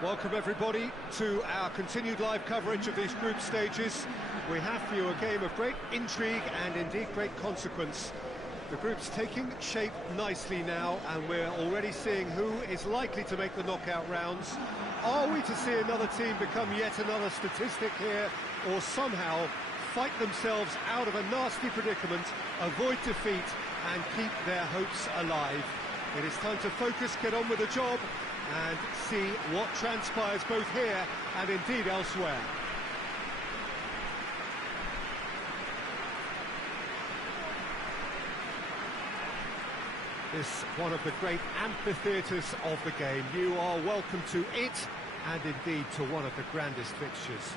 Welcome everybody to our continued live coverage of these group stages. We have for you a game of great intrigue and indeed great consequence. The group's taking shape nicely now, and we're already seeing who is likely to make the knockout rounds. Are we to see another team become yet another statistic here, or somehow fight themselves out of a nasty predicament, avoid defeat and keep their hopes alive? It is time to focus, get on with the job, and see what transpires both here and indeed elsewhere. This one of the great amphitheatres of the game. You are welcome to it, and indeed to one of the grandest fixtures.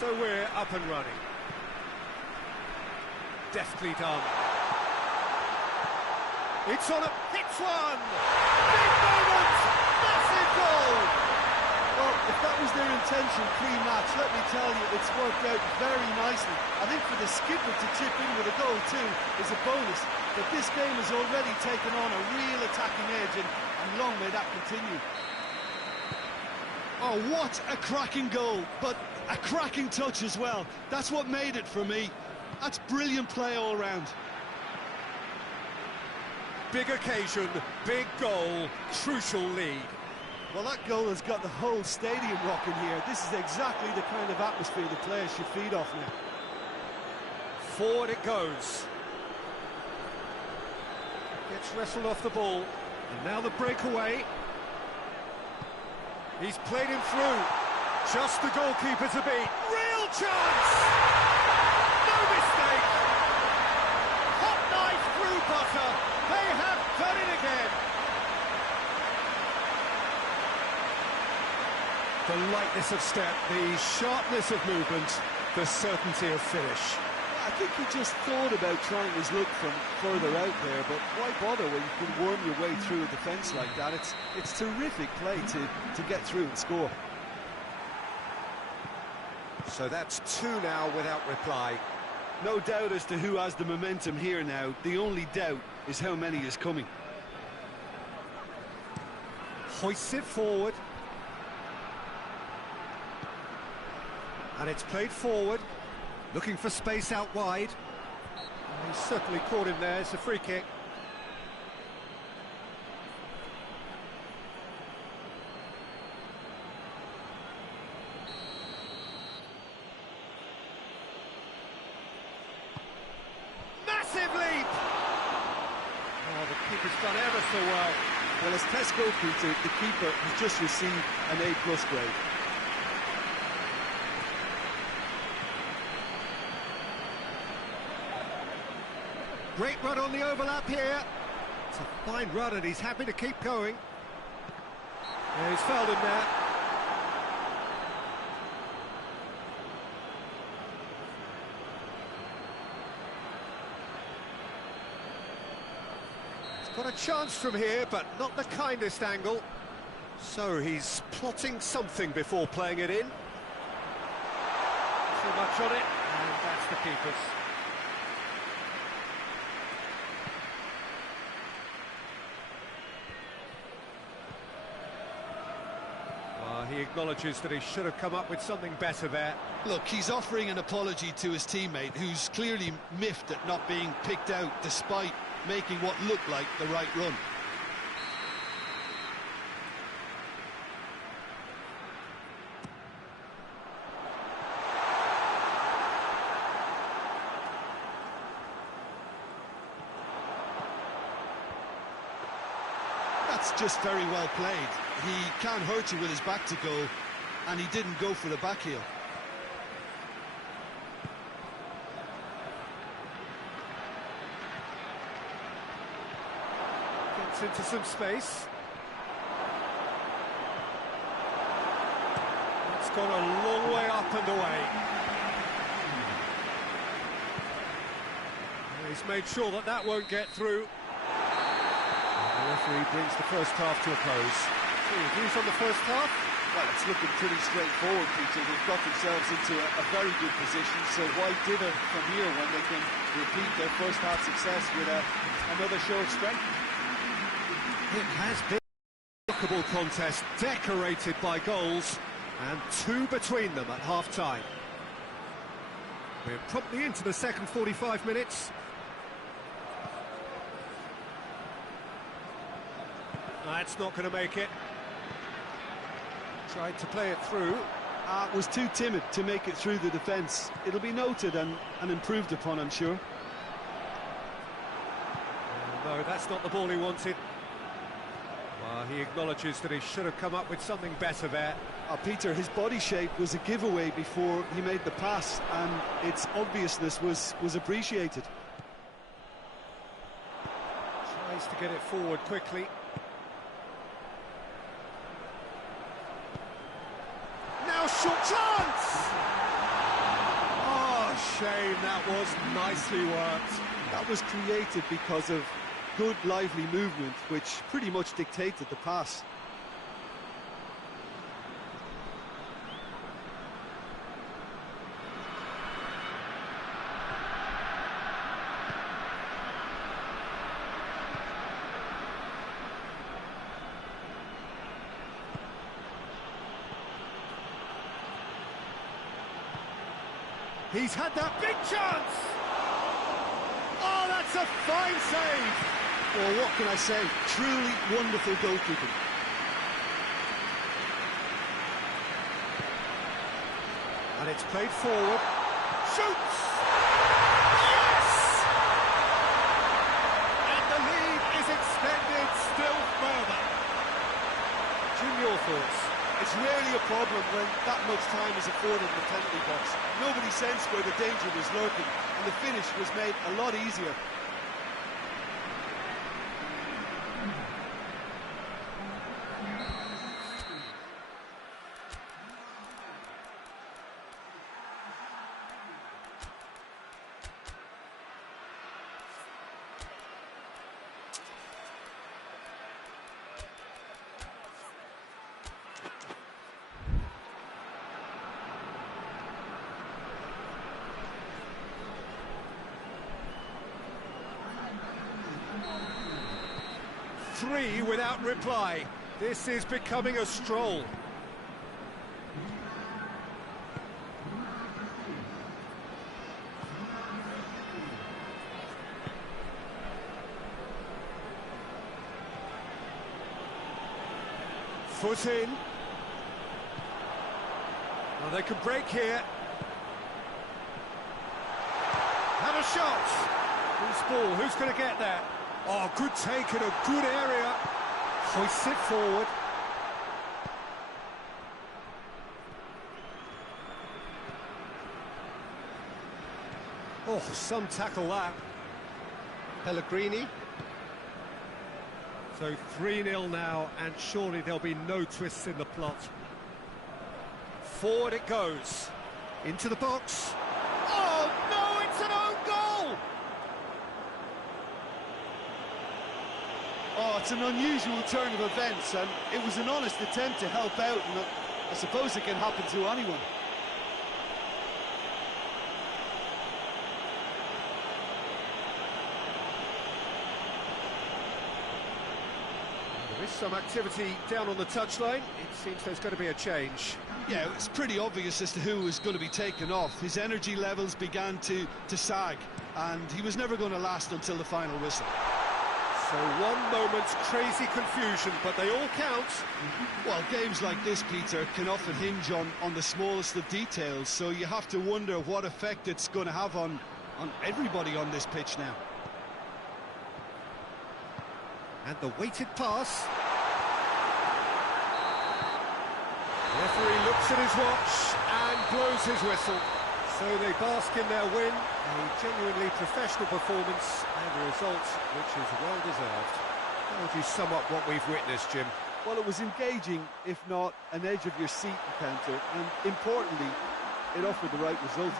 So we're up and running. Deftly done. It's on a... Hits one! Big moment! Massive goal! Well, if that was their intention pre-match, let me tell you, it's worked out very nicely. I think for the skipper to chip in with a goal too is a bonus. But this game has already taken on a real attacking edge, and long may that continue. Oh, what a cracking goal, but a cracking touch as well. That's what made it for me. That's brilliant play all round. Big occasion, big goal, crucial lead. Well, that goal has got the whole stadium rocking here. This is exactly the kind of atmosphere the players should feed off now. Forward it goes. Gets wrestled off the ball. And now the breakaway. He's played him through. Just the goalkeeper to beat. Real chance! No mistake! Hot knife through butter. They have done it again. The lightness of step, the sharpness of movement, the certainty of finish. I think he just thought about trying his luck from further out there, but why bother when you can worm your way through a defence like that? It's terrific play to get through and score. So that's two now without reply. No doubt as to who has the momentum here now. The only doubt is how many is coming. Hoists it forward. And it's played forward. Looking for space out wide. He's certainly caught him there. It's a free kick. Massive leap! Oh, the keeper's done ever so well. Well, as test goalkeeper, the keeper has just received an A+ grade. Great run on the overlap here. It's a fine run and he's happy to keep going. Yeah, he's fouled him there. He's got a chance from here, but not the kindest angle. So he's plotting something before playing it in. Too much on it, and that's the keeper's. He acknowledges that he should have come up with something better there. Look, he's offering an apology to his teammate, who's clearly miffed at not being picked out despite making what looked like the right run. That's just very well played. He can't hurt you with his back to goal, and he didn't go for the back heel. Gets into some space. It's gone a long way up and away. He's made sure that that won't get through. The referee brings the first half to a close. So, views on the first half? Well, it's looking pretty straightforward, Peter. They've got themselves into a very good position, so why dither from here when they can repeat their first half success with another show of strength? It has been a remarkable contest, decorated by goals, and two between them at half-time. We're promptly into the second 45 minutes. That's not going to make it. Tried to play it through. Was too timid to make it through the defence. It'll be noted and improved upon, I'm sure. No, that's not the ball he wanted. Well, he acknowledges that he should have come up with something better there. Peter, his body shape was a giveaway before he made the pass, and its obviousness was appreciated. Tries to get it forward quickly. Now shot chance! Oh, shame, that was nicely worked. That was created because of good, lively movement, which pretty much dictated the pass. He's had that big chance! Oh, that's a fine save! Well, what can I say? Truly wonderful goalkeeping. And it's played forward. Shoots! Yes! And the lead is extended still further. Jim, your thoughts? It's rarely a problem when that much time is afforded in the penalty box. Nobody sensed where the danger was lurking, and the finish was made a lot easier. Three without reply. This is becoming a stroll. Foot in. Well, they could break here. Have a shot. Who's ball? Who's going to get there? Oh, good take in a good area. Hoists it forward. Oh, some tackle that. Pellegrini. So 3-0 now, and surely there'll be no twists in the plot. Forward it goes. Into the box. Oh, no, it's an own goal! Oh, it's an unusual turn of events, and it was an honest attempt to help out, and I suppose it can happen to anyone. There is some activity down on the touchline. It seems there's going to be a change. Yeah, it's pretty obvious as to who was going to be taken off. His energy levels began to sag, and he was never going to last until the final whistle. So one moment's crazy confusion, but they all count. Well, games like this, Peter, can often hinge on the smallest of details, so you have to wonder what effect it's going to have on everybody on this pitch now. And the weighted pass. The referee looks at his watch and blows his whistle. So they bask in their win, a genuinely professional performance and a result which is well deserved. How would you sum up what we've witnessed, Jim? Well, it was engaging, if not an edge-of-your-seat encounter, and importantly, it offered the right result.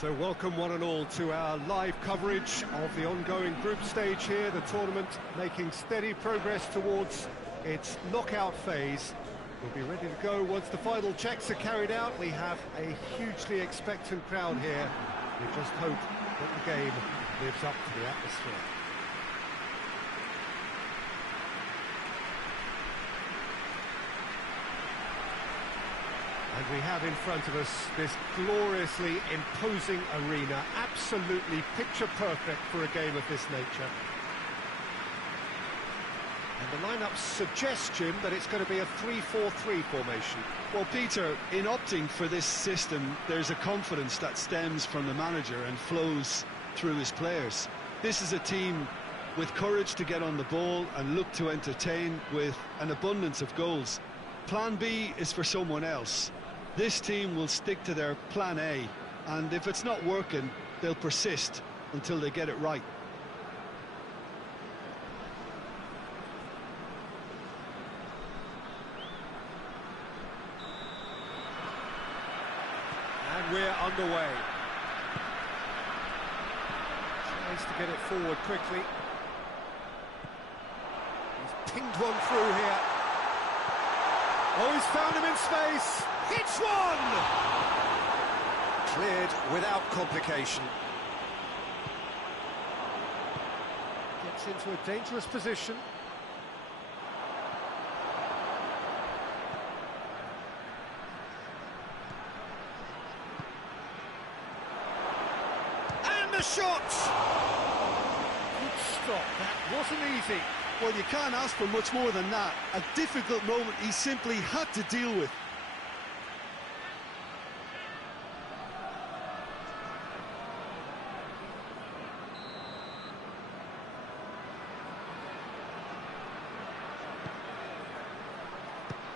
So welcome one and all to our live coverage of the ongoing group stage here, the tournament making steady progress towards its knockout phase. We'll be ready to go once the final checks are carried out. We have a hugely expectant crowd here. We just hope that the game lives up to the atmosphere. And we have in front of us this gloriously imposing arena, absolutely picture perfect for a game of this nature. And the lineup's suggestion that it's going to be a 3-4-3 formation. Well, Peter, in opting for this system, there's a confidence that stems from the manager and flows through his players. This is a team with courage to get on the ball and look to entertain with an abundance of goals. Plan B is for someone else. This team will stick to their plan A, and if it's not working, they'll persist until they get it right. And we're underway. Tries to get it forward quickly. He's pinged one through here. Oh, he's found him in space. Hits one! Cleared without complication. Gets into a dangerous position. And the shot! Good stop, that wasn't easy. Well, you can't ask for much more than that. A difficult moment he simply had to deal with.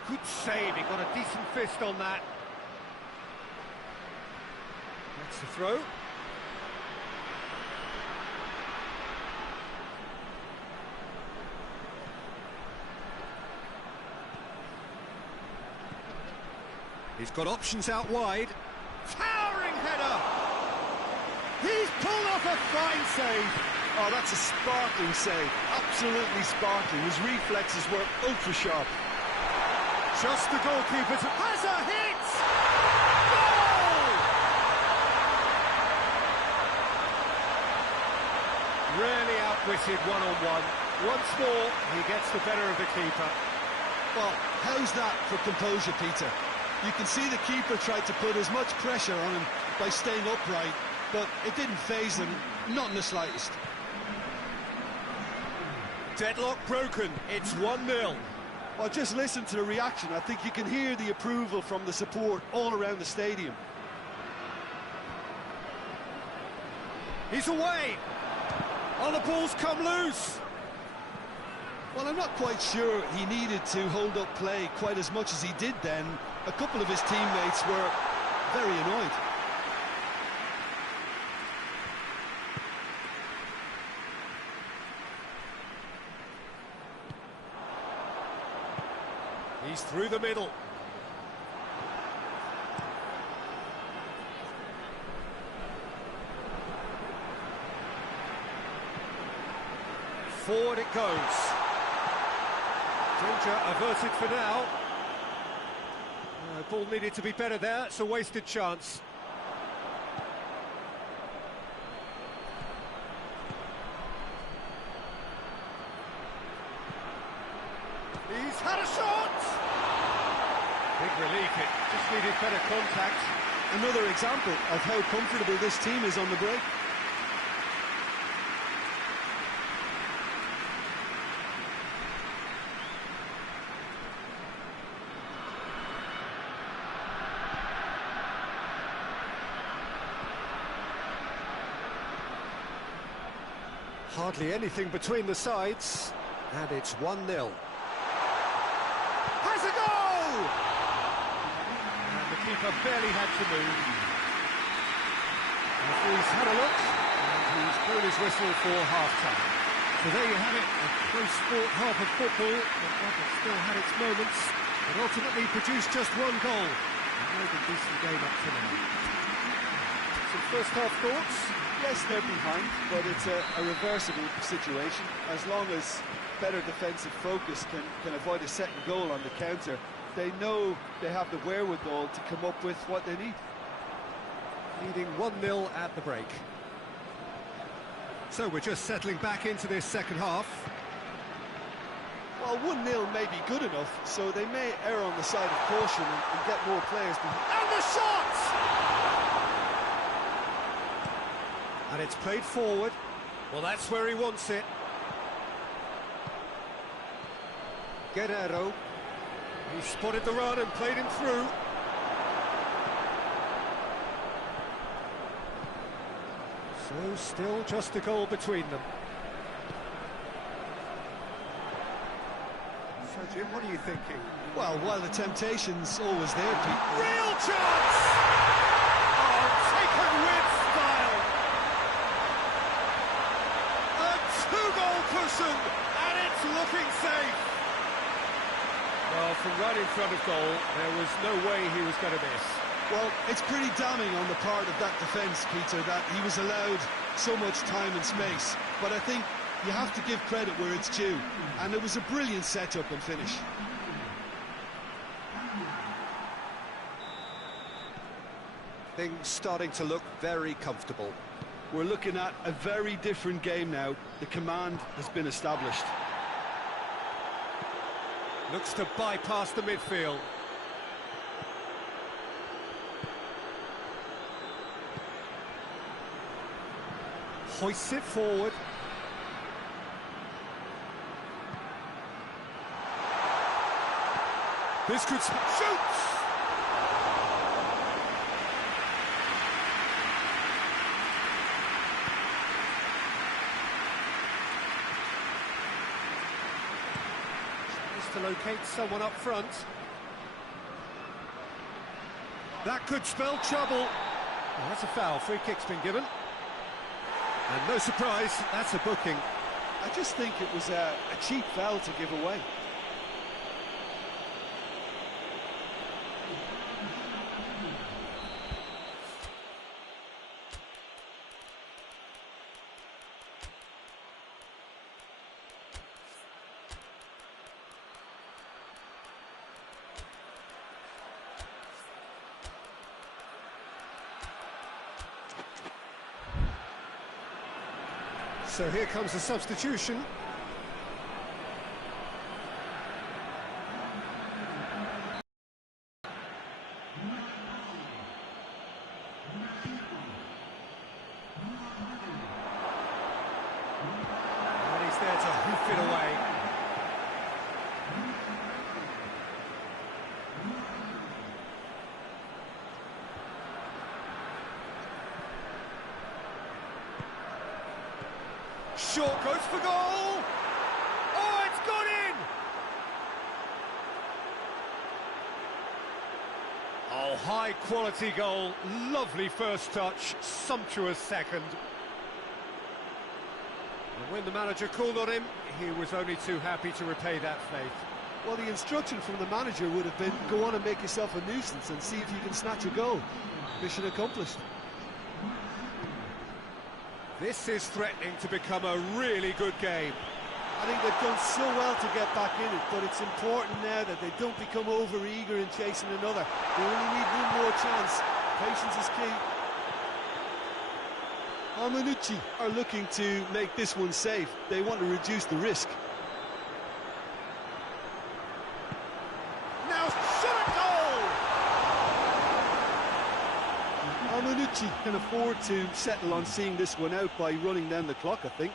Good save, he got a decent fist on that. That's the throw. He's got options out wide. Towering header! He's pulled off a fine save. Oh, that's a sparkling save. Absolutely sparkling. His reflexes were ultra sharp. Just the goalkeeper has a hit! Goal! Really outwitted one-on-one. Once more, he gets the better of the keeper. Well, how's that for composure, Peter? You can see the keeper tried to put as much pressure on him by staying upright, but it didn't faze him, not in the slightest. Deadlock broken, it's 1-0. Well, just listen to the reaction. I think you can hear the approval from the support all around the stadium. He's away! Oh, the ball's come loose! Well, I'm not quite sure he needed to hold up play quite as much as he did then. A couple of his teammates were very annoyed. He's through the middle. Forward it goes. Danger averted for now. Ball needed to be better there. It's a wasted chance. He's had a shot! Big relief, it just needed better contact. Another example of how comfortable this team is on the break. Hardly anything between the sides, and it's 1-0. Has a goal! And the keeper barely had to move. The referee's had a look, and he's blown his whistle for half-time. So there you have it, a close sport half of football, but one that still had its moments, but ultimately produced just one goal. A very decent game up to now. Some first half thoughts? Yes, they're behind, but it's a reversible situation. As long as better defensive focus can avoid a second goal on the counter, they know they have the wherewithal to come up with what they need. Leading 1-0 at the break. So we're just settling back into this second half. Well, 1-0 may be good enough, so they may err on the side of caution and get more players behind. And the shot! And it's played forward. Well, that's where he wants it. Guerrero. He spotted the run and played him through. So still just a goal between them. So Jim, what are you thinking? Well, while the temptation's always there, Pete. Real chance! Oh, taken with style! A two-goal cushion, and it's looking safe! Well, from right in front of goal, there was no way he was going to miss. Well, it's pretty damning on the part of that defence, Peter, that he was allowed so much time and space. But I think you have to give credit where it's due, and it was a brilliant setup and finish. Things starting to look very comfortable. We're looking at a very different game now. The command has been established. Looks to bypass the midfield. Hoists it forward. This could shoots! To locate someone up front. That could spell trouble. Well, that's a foul. Free kick's been given. And no surprise, that's a booking. I just think it was a cheap foul to give away. So here comes the substitution. And he's there to hoof it away. Short goes for goal! Oh, it's gone in! Oh, high quality goal, lovely first touch, sumptuous second. And when the manager called on him, he was only too happy to repay that faith. Well, the instruction from the manager would have been, go on and make yourself a nuisance and see if you can snatch a goal. Mission accomplished. This is threatening to become a really good game. I think they've done so well to get back in it, but it's important now that they don't become over-eager in chasing another. They only need one more chance. Patience is key. Armanucci are looking to make this one safe. They want to reduce the risk. Now shot a goal! Armanucci can afford to settle on seeing this one out by running down the clock, I think.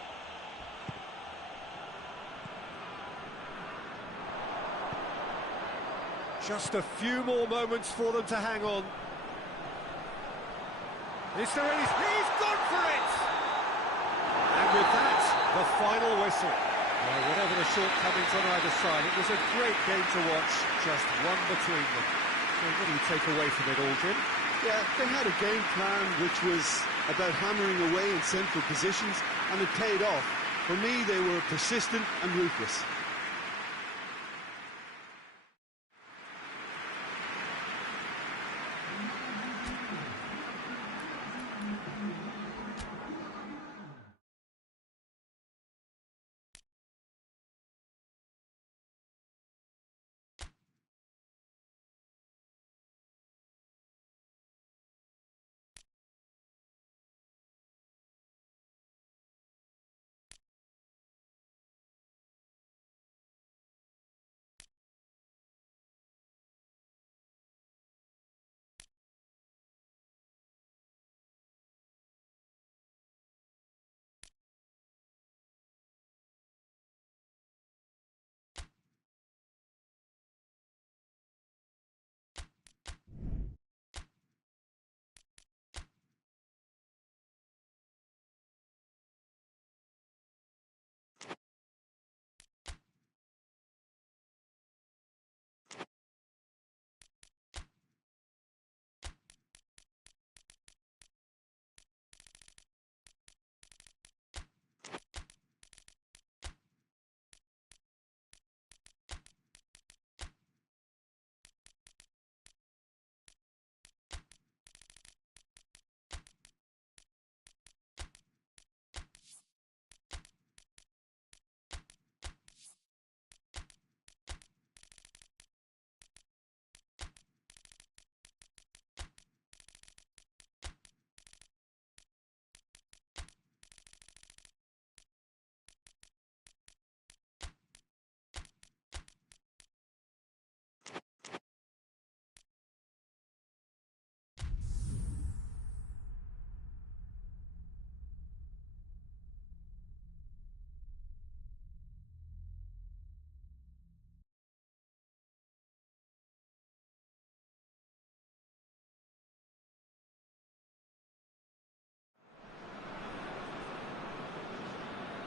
Just a few more moments for them to hang on. Is there any... He's gone for it! And with that, the final whistle. Well, whatever the shortcomings on either side, it was a great game to watch, just one between them. So what do you take away from it all, Jim? Yeah, they had a game plan which was about hammering away in central positions, and it paid off. For me, they were persistent and ruthless.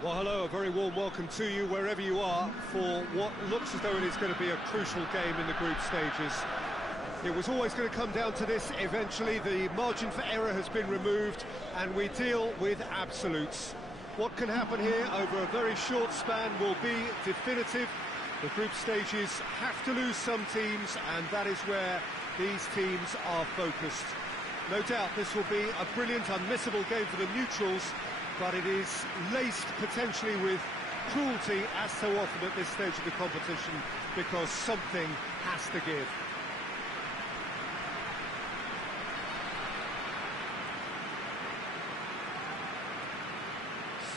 Well, hello, a very warm welcome to you wherever you are for what looks as though it is going to be a crucial game in the group stages. It was always going to come down to this eventually. The margin for error has been removed and we deal with absolutes. What can happen here over a very short span will be definitive. The group stages have to lose some teams, and that is where these teams are focused. No doubt this will be a brilliant, unmissable game for the neutrals, but it is laced potentially with cruelty, as so often at this stage of the competition, because something has to give.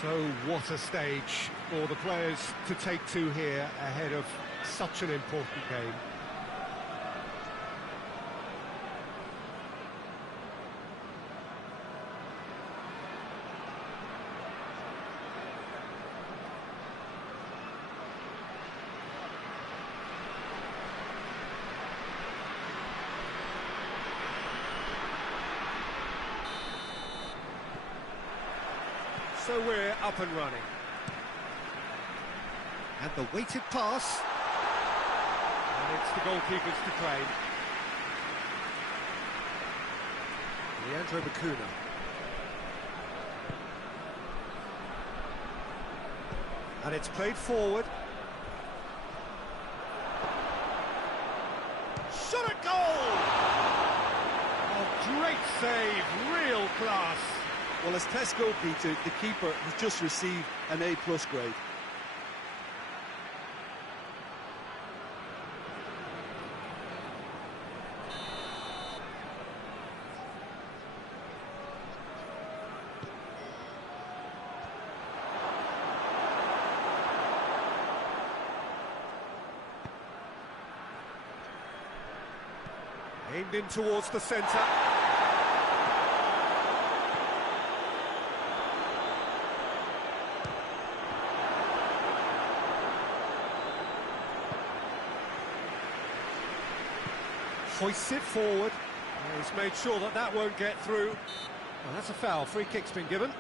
So what a stage for the players to take to here ahead of such an important game. So we're up and running. And the weighted pass. And it's the goalkeepers to claim. Leandro Bacuna. And it's played forward. Shot at goal! Oh, great save, real class. Well, as test goalkeeper, the keeper has just received an A+ grade. Aimed in towards the centre. Hoists it forward. He's made sure that that won't get through. Well, that's a foul. Free kick's been given.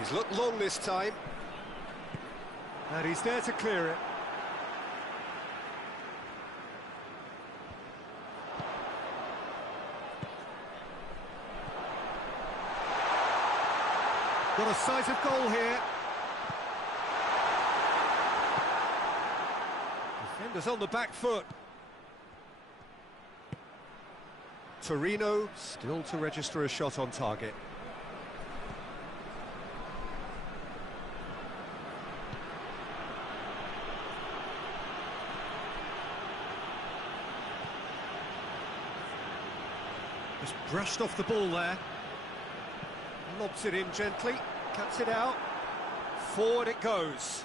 He's looked long this time. And he's there to clear it. Got a sight of goal here. Defenders on the back foot. Torneo still to register a shot on target. Just brushed off the ball there. Lobs it in gently, cuts it out. Forward it goes.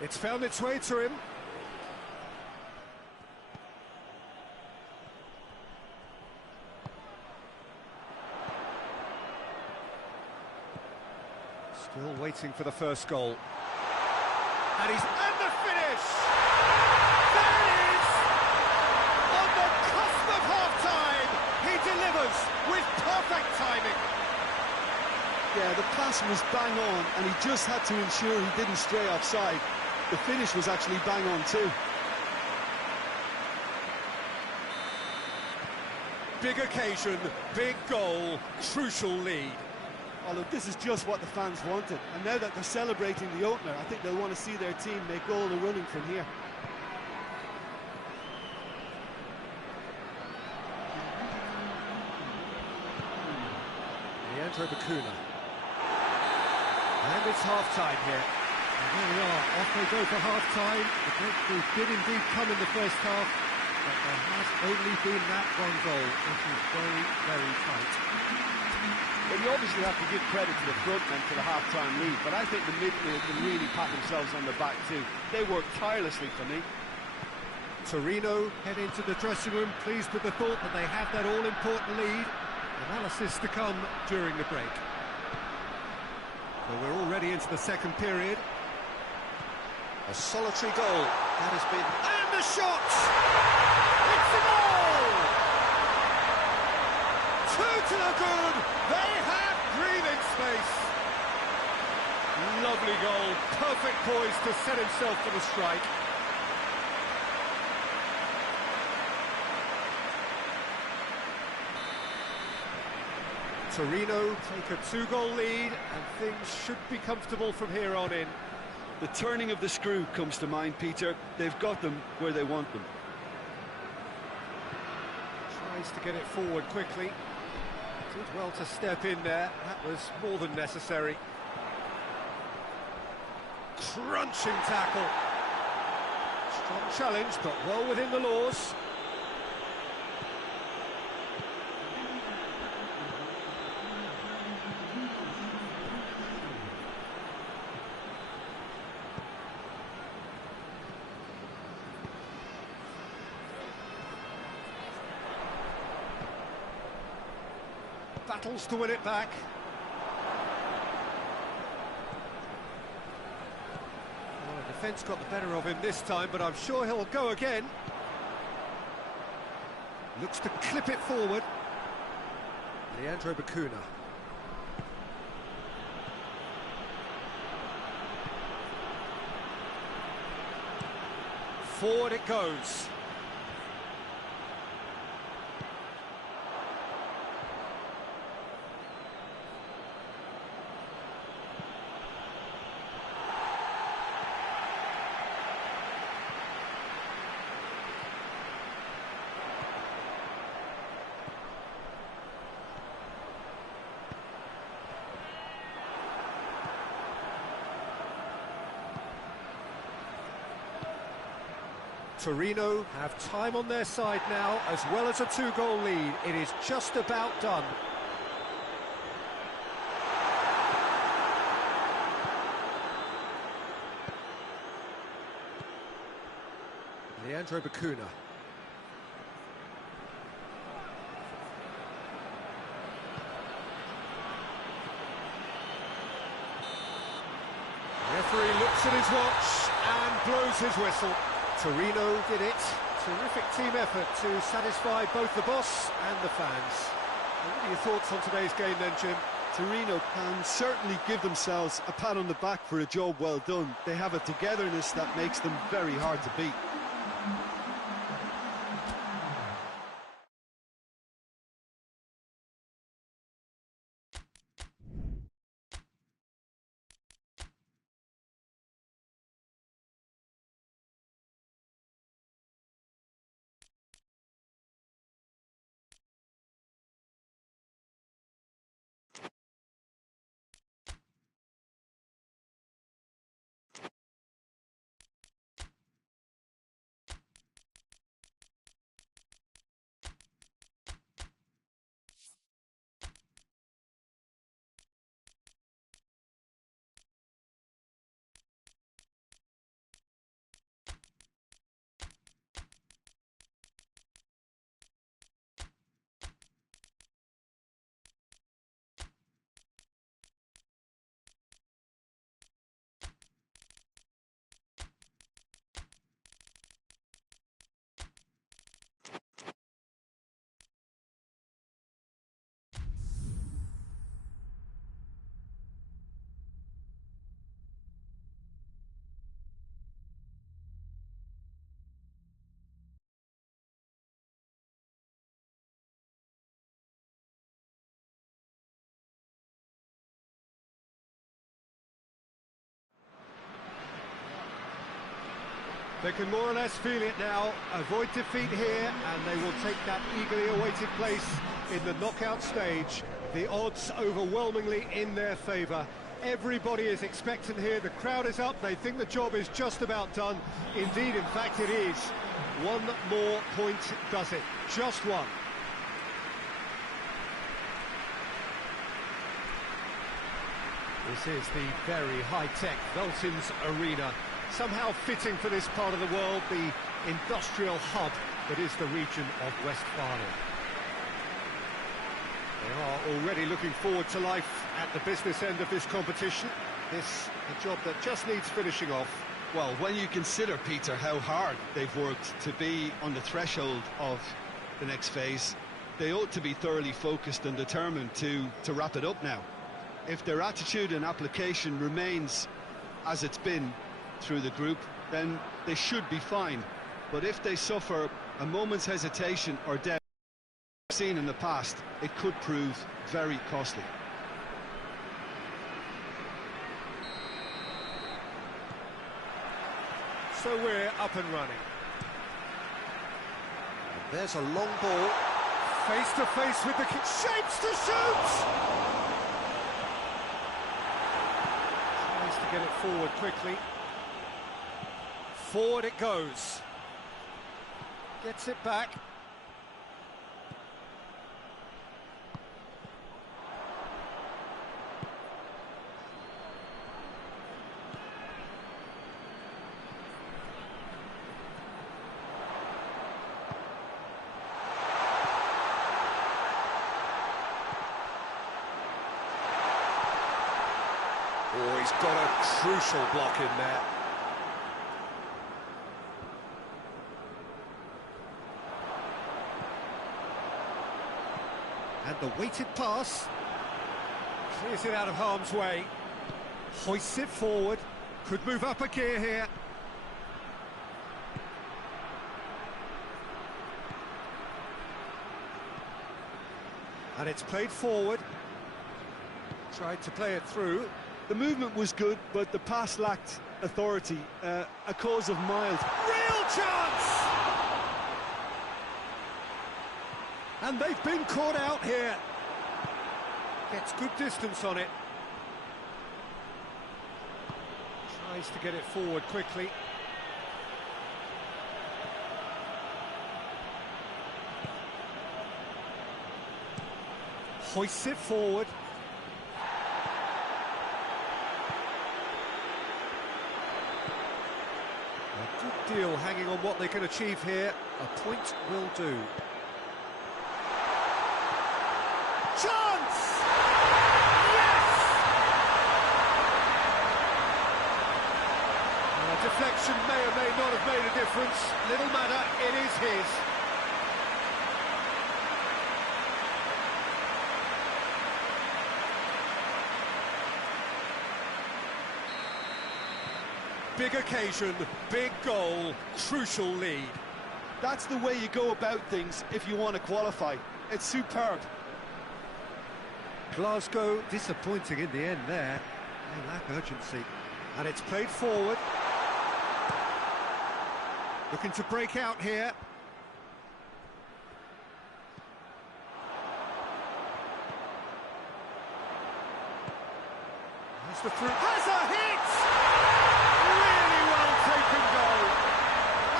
It's found its way to him. Still waiting for the first goal. And he's at the finish! There it is! On the cusp of half-time, he delivers with perfect timing. Yeah, the pass was bang on, and he just had to ensure he didn't stray offside. The finish was actually bang on too. Big occasion, big goal, crucial lead. Oh, look, this is just what the fans wanted. And now that they're celebrating the opener, I think they'll want to see their team make all the running from here. Leandro Bacuna. And it's half-time here. And there we are, off they go for half-time. The breakthrough did indeed come in the first half, but there has only been that one goal. It is very, very tight. Well, you obviously have to give credit to the front men for the half-time lead, but I think the midfield can really pat themselves on the back too. They worked tirelessly for me. Torneo head into the dressing room, pleased with the thought that they have that all-important lead. Analysis to come during the break. Well, we're already into the second period. A solitary goal that has been... And the shot! It's the goal! Two to the good! They have breathing space! Lovely goal, perfect poise to set himself for the strike. Torneo take a two-goal lead, and things should be comfortable from here on in. The turning of the screw comes to mind, Peter. They've got them where they want them. Tries to get it forward quickly. Did well to step in there. That was more than necessary. Crunching tackle. Strong challenge, but well within the laws. Battles to win it back. Well, the defence got the better of him this time, but I'm sure he'll go again. Looks to clip it forward. BUCURESTI. Forward it goes. Torneo have time on their side now, as well as a two-goal lead. It is just about done. BUCURESTI. Referee looks at his watch and blows his whistle. Torneo did it. Terrific team effort to satisfy both the boss and the fans. What are your thoughts on today's game then, Jim? Torneo can certainly give themselves a pat on the back for a job well done. They have a togetherness that makes them very hard to beat. They can more or less feel it now, avoid defeat here, and they will take that eagerly awaited place in the knockout stage. The odds overwhelmingly in their favour. Everybody is expectant here, the crowd is up, they think the job is just about done. Indeed, in fact it is. One more point does it, just one. This is the very high-tech Veltins Arena. Somehow fitting for this part of the world, the industrial hub that is the region of Westphalia. They are already looking forward to life at the business end of this competition. This a job that just needs finishing off. Well, when you consider, Peter, how hard they've worked to be on the threshold of the next phase, they ought to be thoroughly focused and determined to wrap it up now. If their attitude and application remains as it's been through the group, then they should be fine. But if they suffer a moment's hesitation or doubt, as we've seen in the past, it could prove very costly. So we're up and running. And there's a long ball. Face to face with the kick. Shapes to shoot! Tries to get it forward quickly. Forward it goes. Gets it back. Oh, he's got a crucial block in there. And the weighted pass. Clears it out of harm's way. Hoists it forward. Could move up a gear here. And it's played forward. Tried to play it through. The movement was good, but the pass lacked authority. A cause of mild. Real chance! And they've been caught out here. Gets good distance on it. Tries to get it forward quickly. Hoists it forward. A good deal hanging on what they can achieve here. A point will do. Chance! Yes! A deflection may or may not have made a difference. Little matter, it is his. Big occasion, big goal, crucial lead. That's the way you go about things if you want to qualify. It's superb. Glasgow disappointing in the end there. They lack urgency. And it's played forward. Looking to break out here. Has the through. Has a hit! Really well taken goal.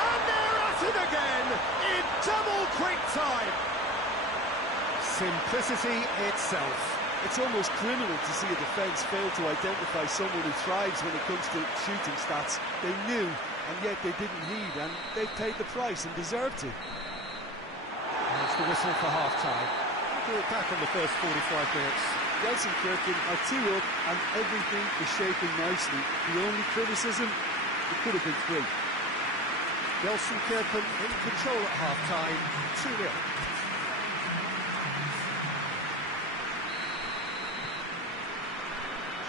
And they're at it again in double quick time. Simplicity itself. It's almost criminal to see a defence fail to identify someone who thrives when it comes to shooting stats. They knew, and yet they didn't heed, and they paid the price and deserved to. That's the whistle for half-time. We'll do it back on the first 45 minutes. Gelsenkirchen are 2 up, and everything is shaping nicely. The only criticism, it could have been 3. Gelsenkirchen in control at half-time, 2-0.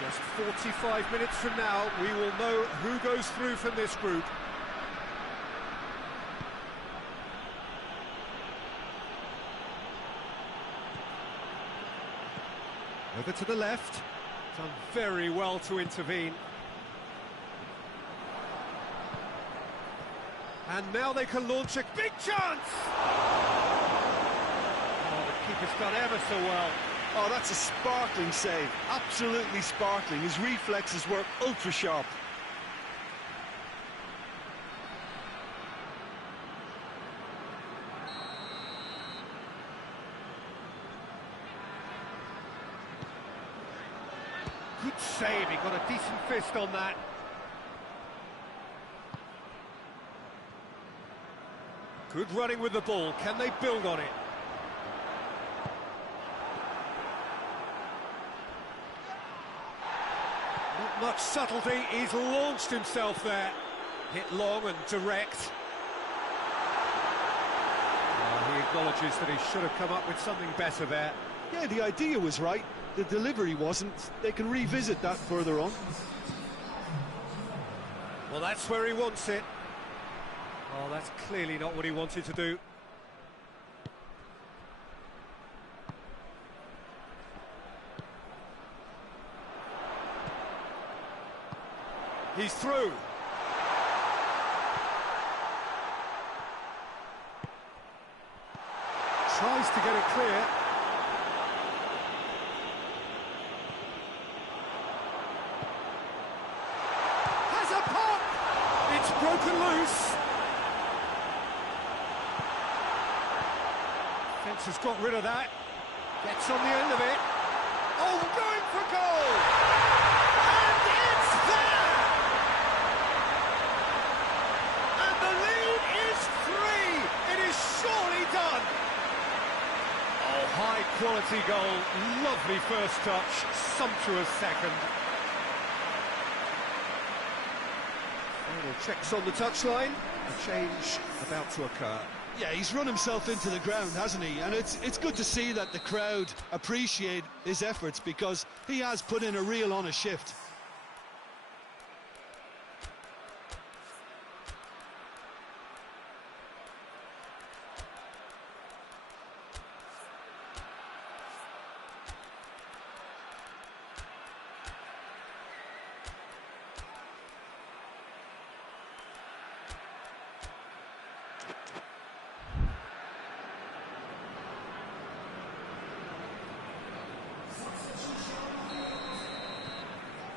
Just 45 minutes from now, we will know who goes through from this group. Over to the left. Done very well to intervene. And now they can launch a big chance! Oh, the keeper's done ever so well. Oh, that's a sparkling save. Absolutely sparkling. His reflexes were ultra-sharp. Good save, he got a decent fist on that. Good running with the ball. Can they build on it? Not much subtlety. He's launched himself there. Hit long and direct. He acknowledges that he should have come up with something better there. Yeah, the idea was right. The delivery wasn't. They can revisit that further on. Well, that's where he wants it. Oh, that's clearly not what he wanted to do. He's through. Tries to get it clear. Has a pop! It's broken loose. Fence has got rid of that. Gets on the end of it. Oh, going for goal! And it's there! And the lead is 3. It is surely done. Oh, high quality goal. Lovely first touch. Sumptuous second. Final checks on the touchline. A change about to occur. Yeah, he's run himself into the ground, hasn't he? And it's good to see that the crowd appreciate his efforts, because he has put in a real honest shift.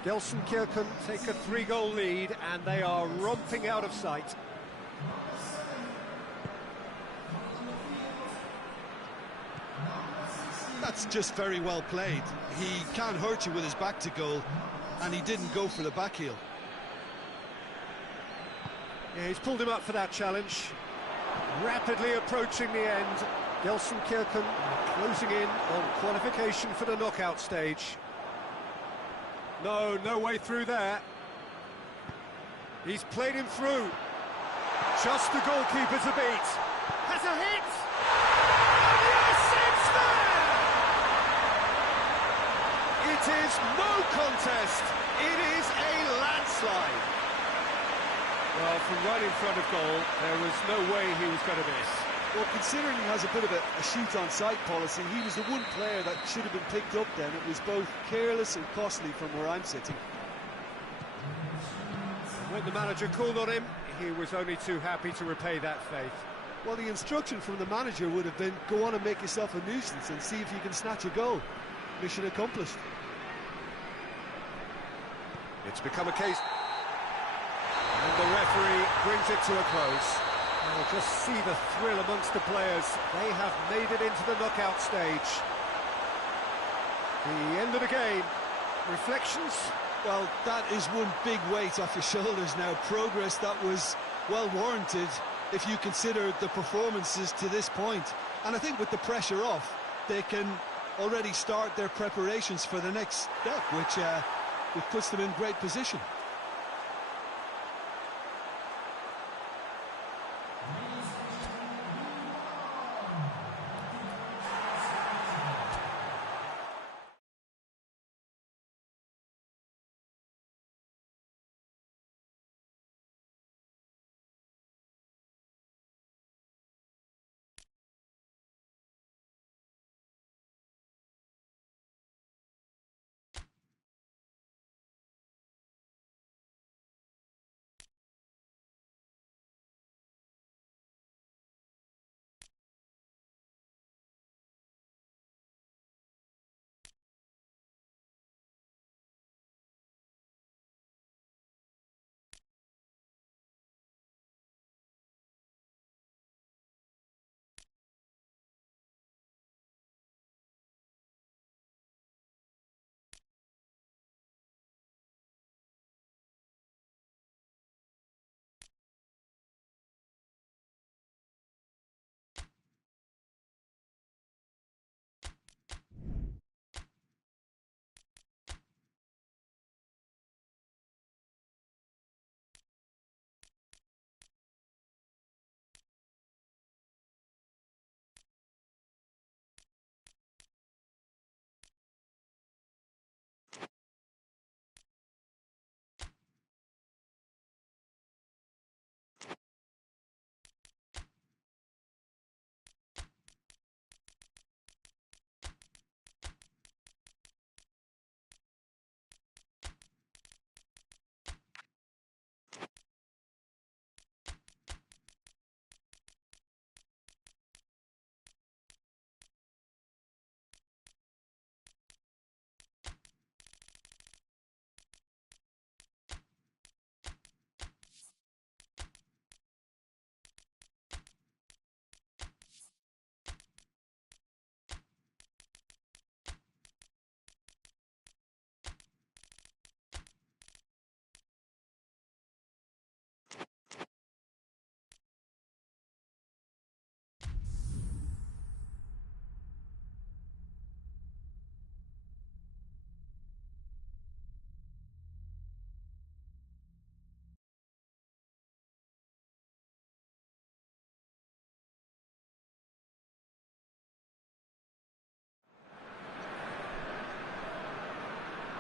Gelsenkirchen take a 3-goal lead, and they are romping out of sight. That's just very well played. He can't hurt you with his back to goal, and he didn't go for the back heel. Yeah, he's pulled him up for that challenge. Rapidly approaching the end. Gelsenkirchen closing in on qualification for the knockout stage. No way through there. He's played him through. Just the goalkeeper to beat. Has a hit! And yes, it's there! It is no contest. It is a landslide. Well, from right in front of goal, there was no way he was going to miss. Well, considering he has a bit of a shoot-on-sight policy, he was the one player that should have been picked up then. It was both careless and costly from where I'm sitting. When the manager called on him, he was only too happy to repay that faith. Well, the instruction from the manager would have been, go on and make yourself a nuisance and see if you can snatch a goal. Mission accomplished. It's become a case... And the referee brings it to a close. Well, just see the thrill amongst the players. They have made it into the knockout stage. The end of the game. Reflections? Well, that is one big weight off your shoulders now. Progress that was well warranted if you consider the performances to this point. And I think with the pressure off, they can already start their preparations for the next step, which puts them in great position.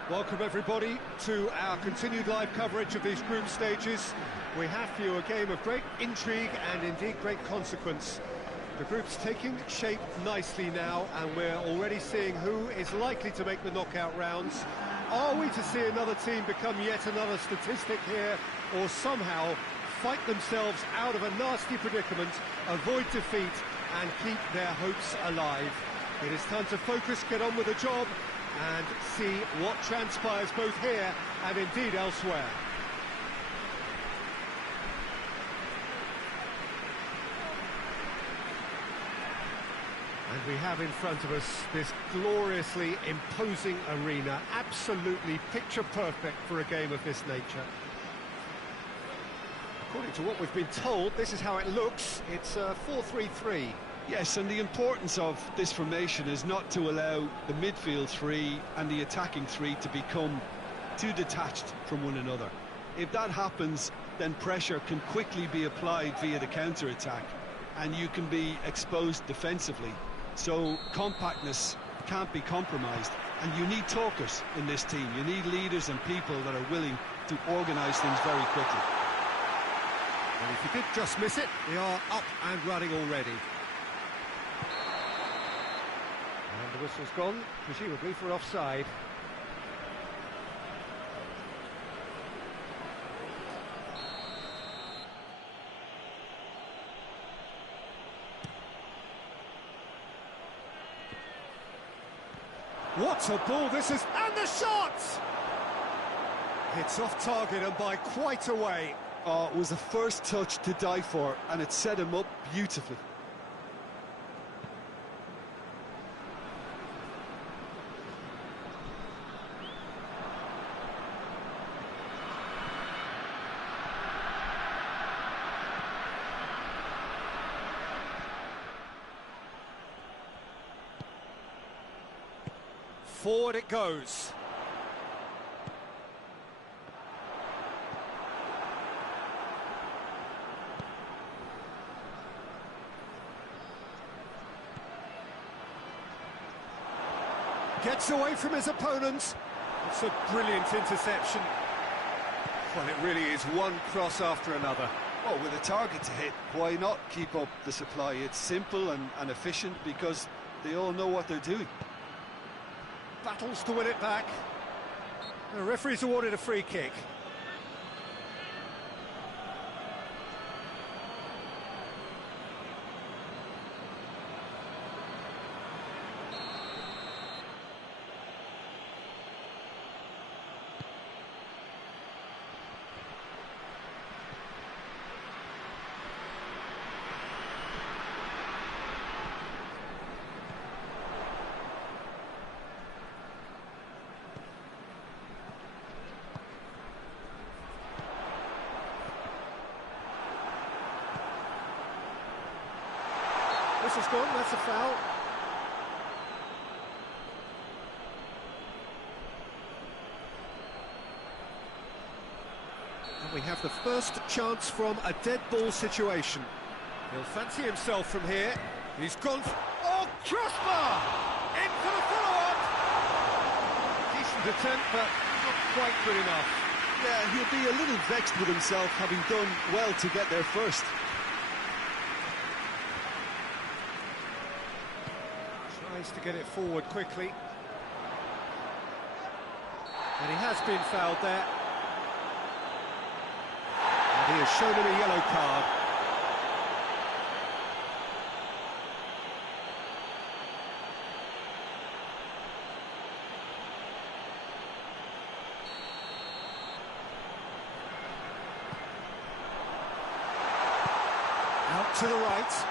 Welcome everybody to our continued live coverage of these group stages. We have for you a game of great intrigue and indeed great consequence. The group's taking shape nicely now, and we're already seeing who is likely to make the knockout rounds. Are we to see another team become yet another statistic here, or somehow fight themselves out of a nasty predicament, avoid defeat and keep their hopes alive? It is time to focus, get on with the job, and see what transpires both here and indeed elsewhere. And we have in front of us this gloriously imposing arena, absolutely picture perfect for a game of this nature. According to what we've been told, this is how it looks. It's 4-3-3. Yes, and the importance of this formation is not to allow the midfield three and the attacking three to become too detached from one another. If that happens, then pressure can quickly be applied via the counter-attack, and you can be exposed defensively. So compactness can't be compromised, and you need talkers in this team. You need leaders and people that are willing to organise things very quickly. And if you did just miss it, we are up and running already. And the whistle's gone, presumably for offside. What a ball this is, and the shot! It's off target and by quite a way. Oh, it was the first touch to die for, and it set him up beautifully. Forward it goes. Gets away from his opponent. It's a brilliant interception. Well, it really is one cross after another. Well, with a target to hit, why not keep up the supply? It's simple and efficient because they all know what they're doing. Battles to win it back. The referee's awarded a free kick. This is gone, that's a foul. And we have the first chance from a dead ball situation. He'll fancy himself from here. He's gone. Oh, crossbar! In for the follow-up! Decent attempt, but not quite good enough. Yeah, he'll be a little vexed with himself, having done well to get there first. Tries to get it forward quickly. And he has been fouled there. And he has shown him a yellow card. Out to the right.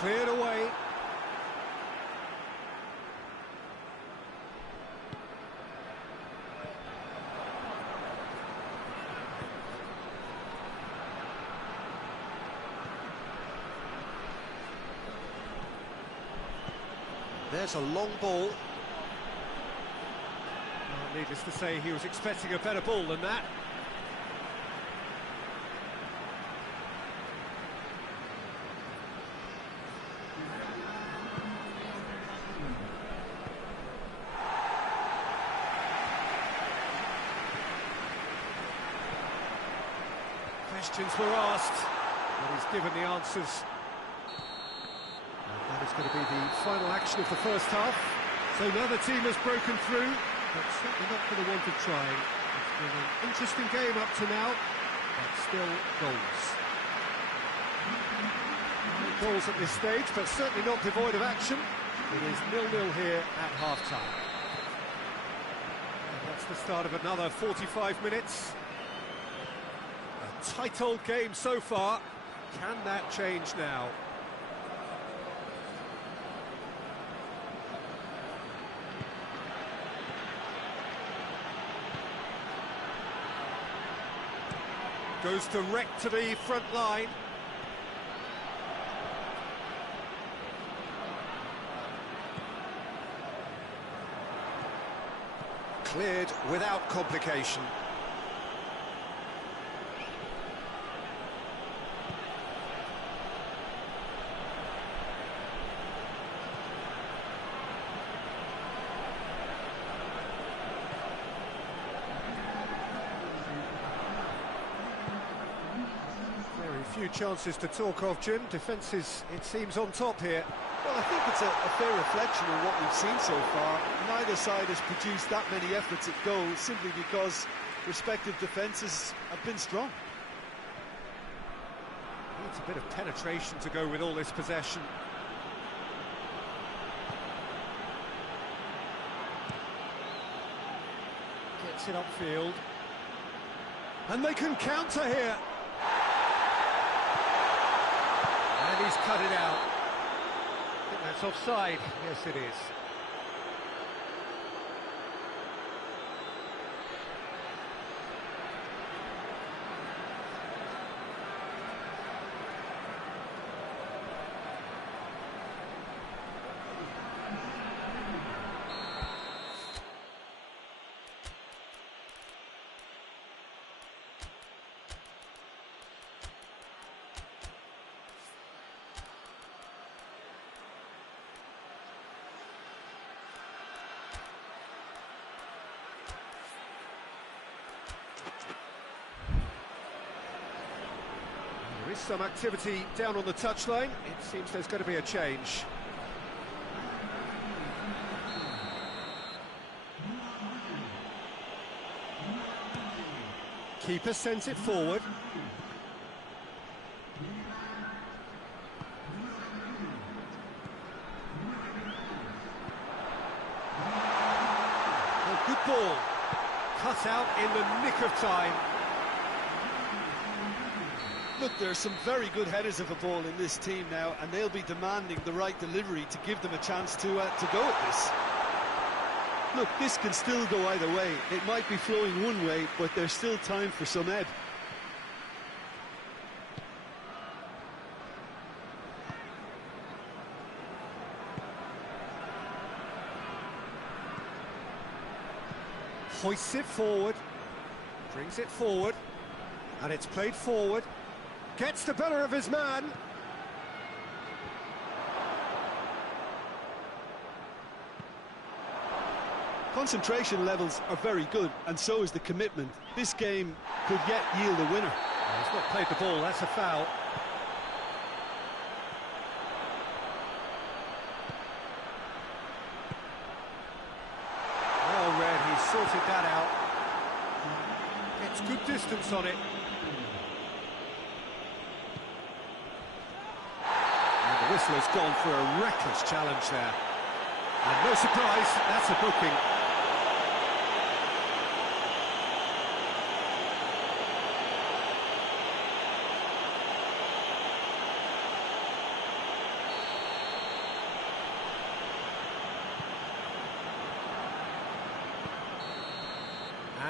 Cleared away. There's a long ball. Well, needless to say, he was expecting a better ball than that. Questions were asked, but he's given the answers. And that is going to be the final action of the first half. So now the team has broken through, but certainly not for the want of trying. It's been an interesting game up to now, but still goals. No goals at this stage, but certainly not devoid of action. It is 0-0 here at half-time. And that's the start of another 45 minutes. A tight old game so far. Can that change now? Goes direct to the front line. Cleared without complication. Few chances to talk of, Jim. Defence is, it seems, on top here. Well, I think it's a fair reflection of what we've seen so far. Neither side has produced that many efforts at goal simply because respective defences have been strong. Needs a bit of penetration to go with all this possession. Gets it upfield. And they can counter here. And he's cut it out. I think that's offside. Yes, it is. There is some activity down on the touchline. It seems there's going to be a change. Keeper sends it forward. Oh, good ball. Cut out in the nick of time. Look, there are some very good headers of a ball in this team now, and they'll be demanding the right delivery to give them a chance to go at this. Look, this can still go either way. It might be flowing one way, but there's still time for some ebb. Hoists it forward, brings it forward, and it's played forward. Gets the better of his man. Concentration levels are very good, and so is the commitment. This game could yet yield a winner. He's not played the ball, that's a foul. Well read, he's sorted that out. Gets good distance on it. The whistler's gone for a reckless challenge there. And no surprise, that's a booking.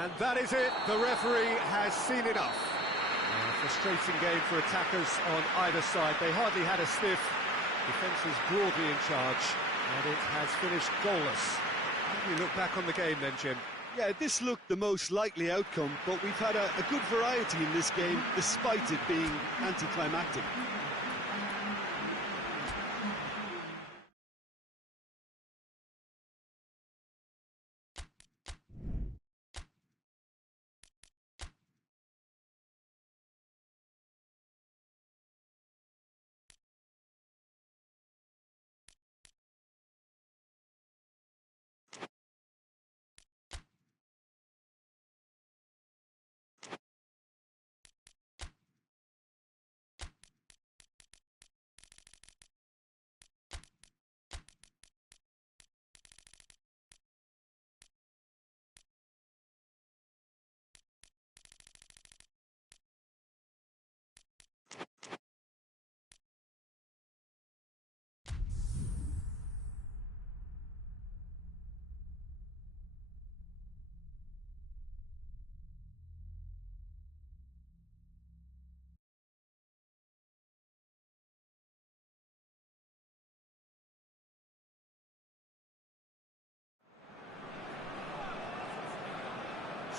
And that is it, the referee has seen enough. A frustrating game for attackers on either side. They hardly had a sniff. Defence is broadly in charge, and it has finished goalless. How do you look back on the game then, Jim? Yeah, this looked the most likely outcome, but we've had a good variety in this game, despite it being anticlimactic.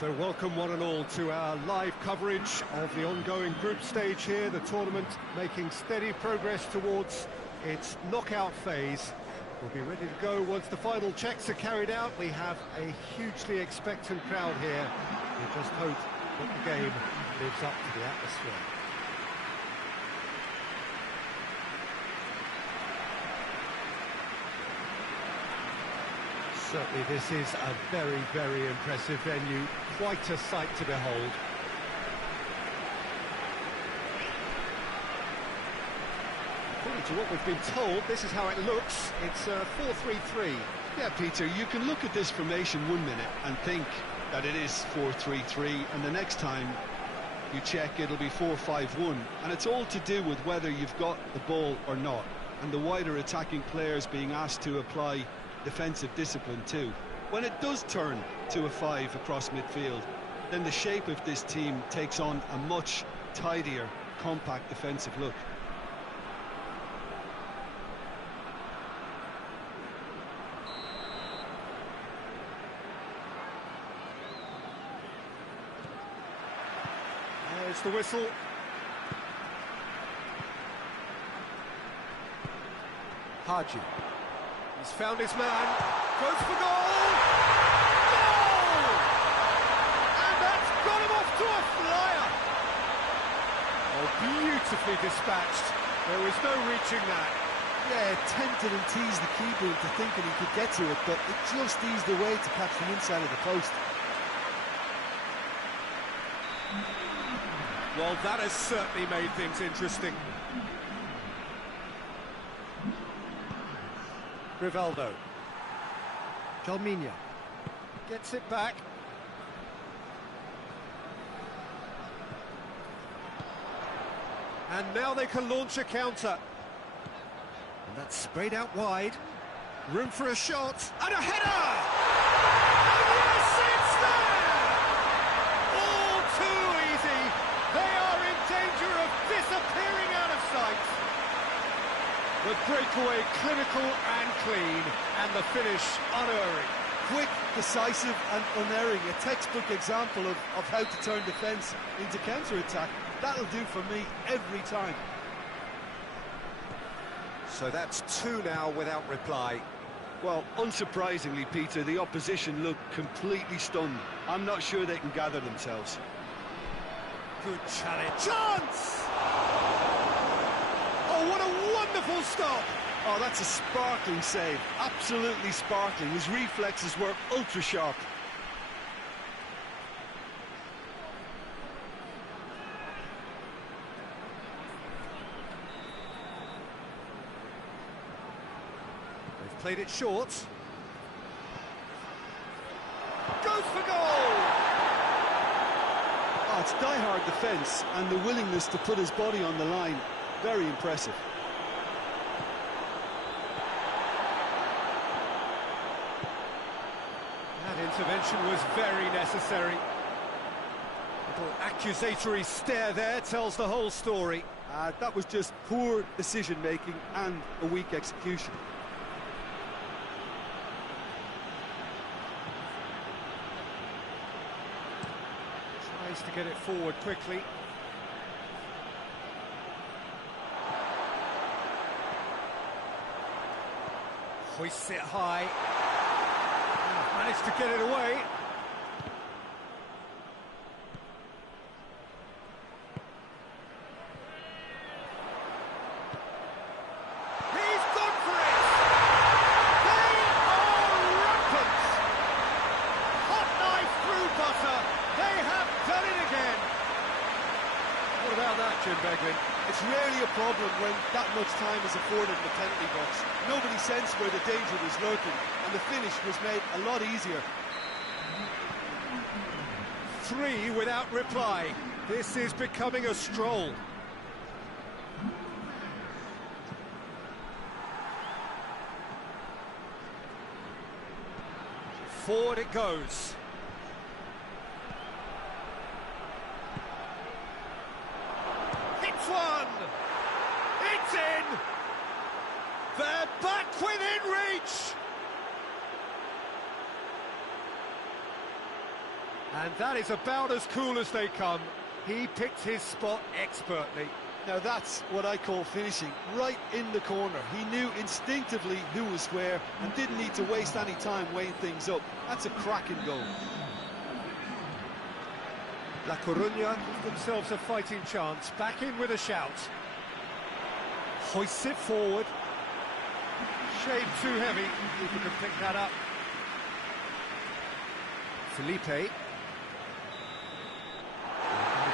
So welcome one and all to our live coverage of the ongoing group stage here, the tournament making steady progress towards its knockout phase. We'll be ready to go once the final checks are carried out. We have a hugely expectant crowd here. We just hope that the game lives up to the atmosphere. Certainly this is a very, very impressive venue, quite a sight to behold. According to what we've been told, this is how it looks. It's 4-3-3. Yeah, Peter, you can look at this formation 1 minute and think that it is 4-3-3, and the next time you check, it'll be 4-5-1. And it's all to do with whether you've got the ball or not, and the wider attacking players being asked to apply defensive discipline too. When it does turn to a 5 across midfield, then the shape of this team takes on a much tidier, compact defensive look. There's the whistle. HADJUK. He's found his man, goes for goal! Goal! And that's got him off to a flyer! Oh, beautifully dispatched. There was no reaching that. Yeah, tempted and teased the keeper into thinking he could get to it, but it just eased away to catch the inside of the post. Well, that has certainly made things interesting. Rivaldo. Germania gets it back. And now they can launch a counter. And that's sprayed out wide. Room for a shot. And a header! And yes, it's there! All too easy. They are in danger of disappearing out of sight. The breakaway clinical and clean, and the finish unerring. Quick, decisive and unerring, a textbook example of how to turn defence into counter-attack. That'll do for me every time. So that's 2 now without reply. Well, unsurprisingly, Peter, the opposition look completely stunned. I'm not sure they can gather themselves. Good challenge. Chance! Oh, what a wonderful stop! Oh, that's a sparkling save. Absolutely sparkling. His reflexes were ultra-sharp. They've played it short. Goes for goal! Oh, it's die-hard defence, and the willingness to put his body on the line. Very impressive. That intervention was very necessary. Little accusatory stare there tells the whole story. That was just poor decision-making and a weak execution. Tries to get it forward quickly. Hoists it high. Managed to get it away. He's gone for it! They are rampant! Hot knife through butter. They have done it again. What about that, Jim Beglin? It's rarely a problem when that much time is afforded in the penalty box. Nobody sensed where the danger was lurking, and the finish was made a lot easier. 3 without reply. This is becoming a stroll. Forward it goes. Hits one! It's in! They're back within reach! And that is about as cool as they come. He picked his spot expertly. Now that's what I call finishing, right in the corner. He knew instinctively who was where and didn't need to waste any time weighing things up. That's a cracking goal. La Coruña give themselves a fighting chance. Back in with a shout. Hoists it forward. Shade too heavy. If you can pick that up. Felipe. It's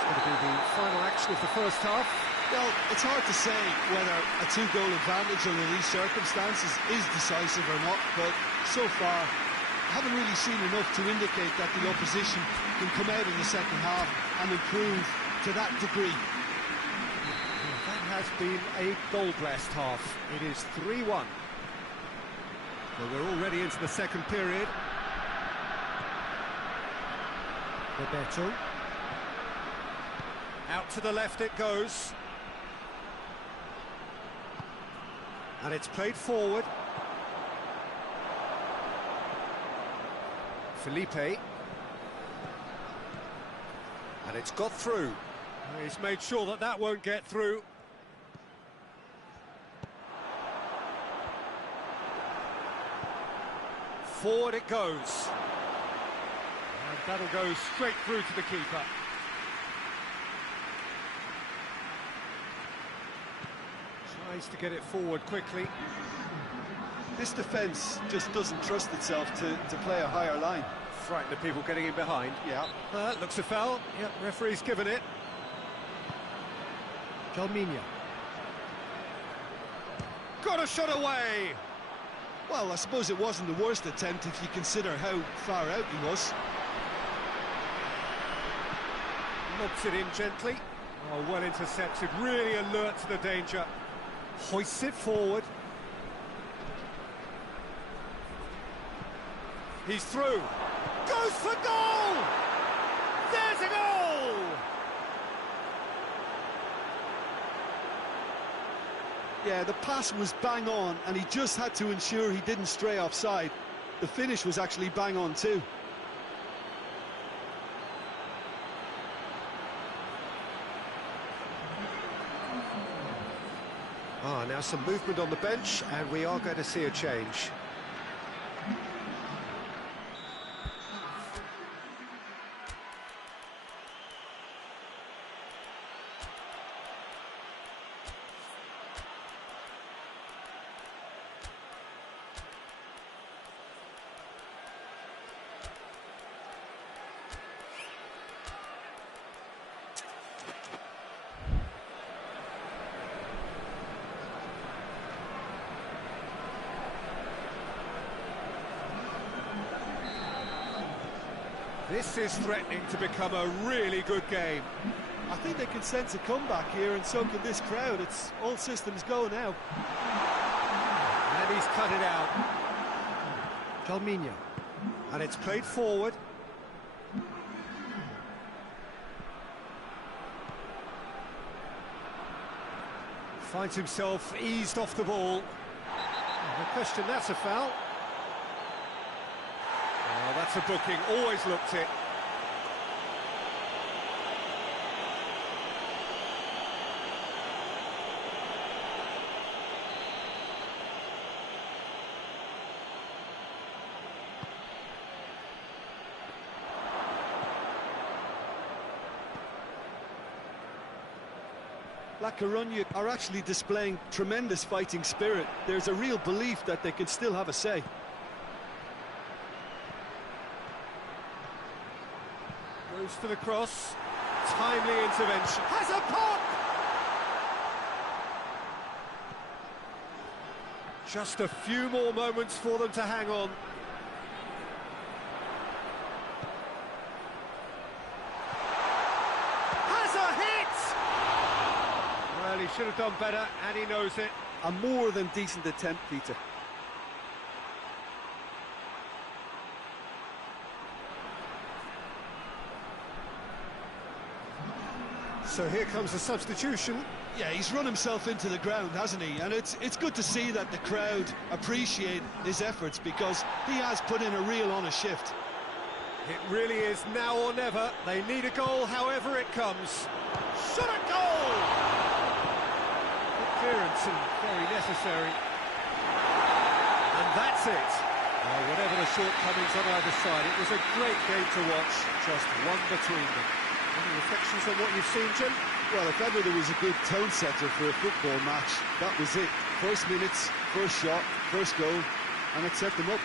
going to be the final action of the first half. Well, it's hard to say whether a two-goal advantage under these circumstances is decisive or not, but so far, I haven't really seen enough to indicate that the opposition can come out in the second half and improve to that degree. That has been a goal-blessed half. It is 3-1. Well, we're already into the second period. Roberto. Out to the left it goes. And it's played forward. Felipe. And it's got through. He's made sure that that won't get through. Forward it goes. And that'll go straight through to the keeper. Tries to get it forward quickly. This defence just doesn't trust itself to play a higher line. Frighten the people getting in behind. Yeah. Looks a foul. Yep, referee's given it. Calminia. Got a shot away! Well, I suppose it wasn't the worst attempt if you consider how far out he was. Lobs it in gently. Oh, well intercepted, really alert to the danger. Hoists it forward. He's through. Goes for goal! There's a goal! Yeah, the pass was bang on, and he just had to ensure he didn't stray offside. The finish was actually bang on too. Now some movement on the bench, and we are going to see a change. This is threatening to become a really good game. I think they can sense a comeback here, and so can this crowd. It's all systems go now. And he's cut it out. Calminia. And it's played forward. Finds himself eased off the ball. No question, that's a foul. Oh, that's a booking, always looked it. La Coruña are actually displaying tremendous fighting spirit. There's a real belief that they can still have a say. Goes for the cross. Timely intervention. Has a pop! Just a few more moments for them to hang on. Has a hit! Well, he should have done better, and he knows it. A more than decent attempt, Peter. So here comes the substitution. Yeah, he's run himself into the ground, hasn't he? And it's good to see that the crowd appreciate his efforts, because he has put in a real honest shift. It really is now or never. They need a goal, however it comes. Shot a goal! Good clearance and very necessary. And that's it. Well, whatever the shortcomings on either side, it was a great game to watch. Just one between them. Any reflections on what you've seen, Jim? Well, if ever there was a good tone setter for a football match, that was it. First minutes, first shot, first goal, and it set them up.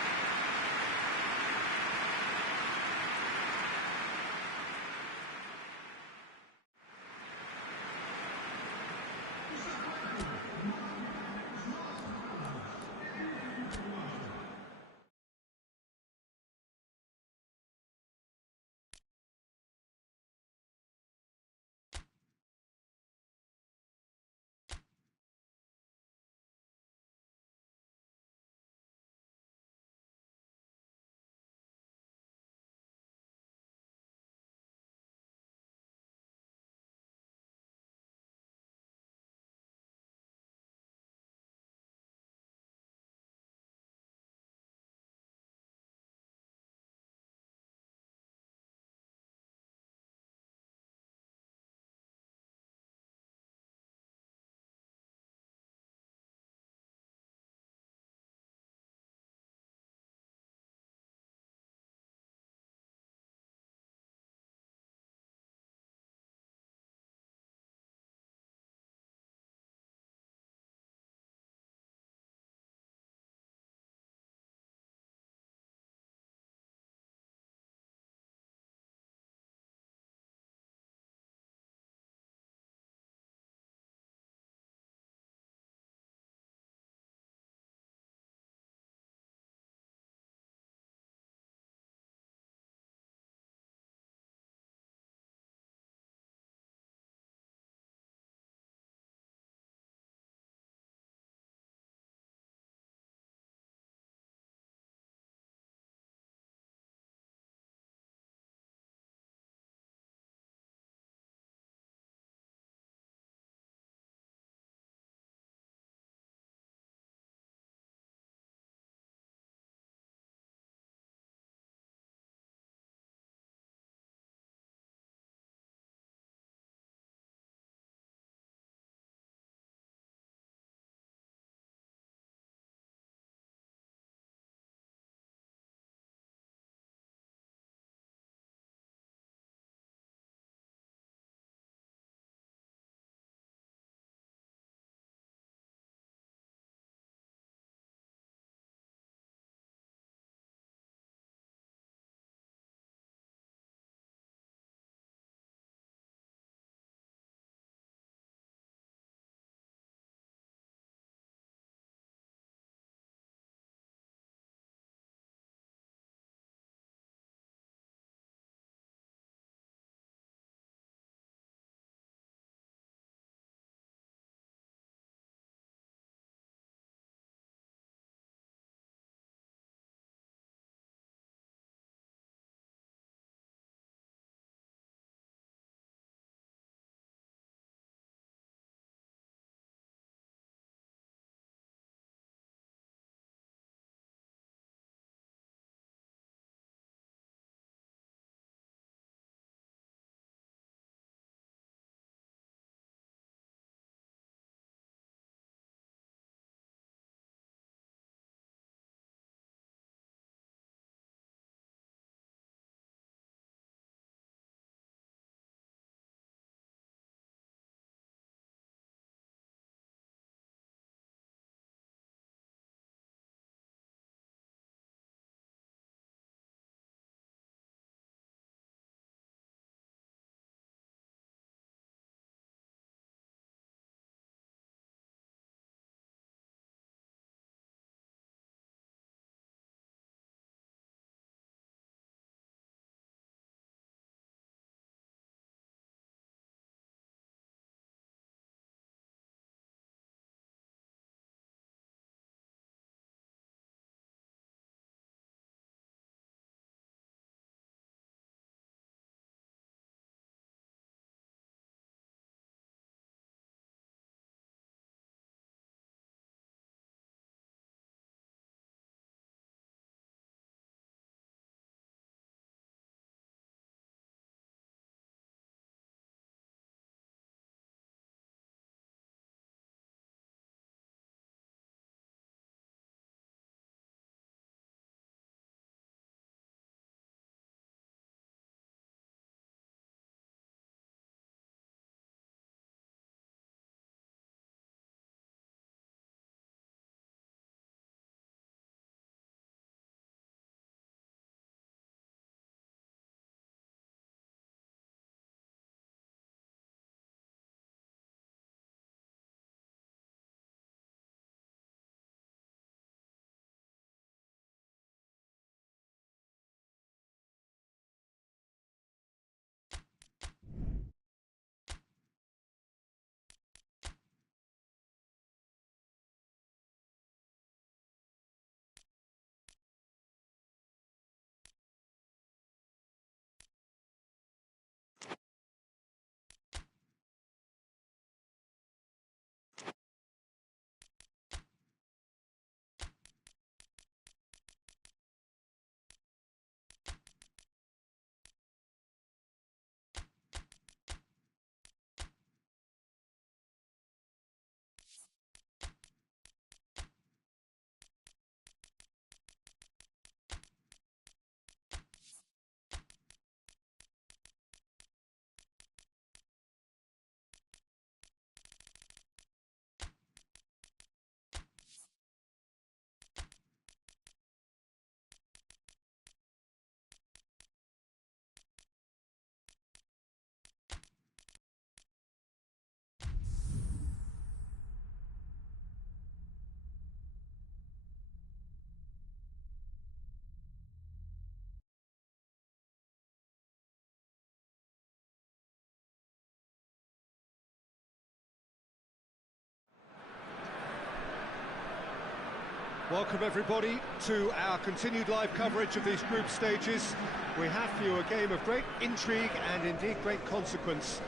Welcome everybody to our continued live coverage of these group stages. We have for you a game of great intrigue and indeed great consequence.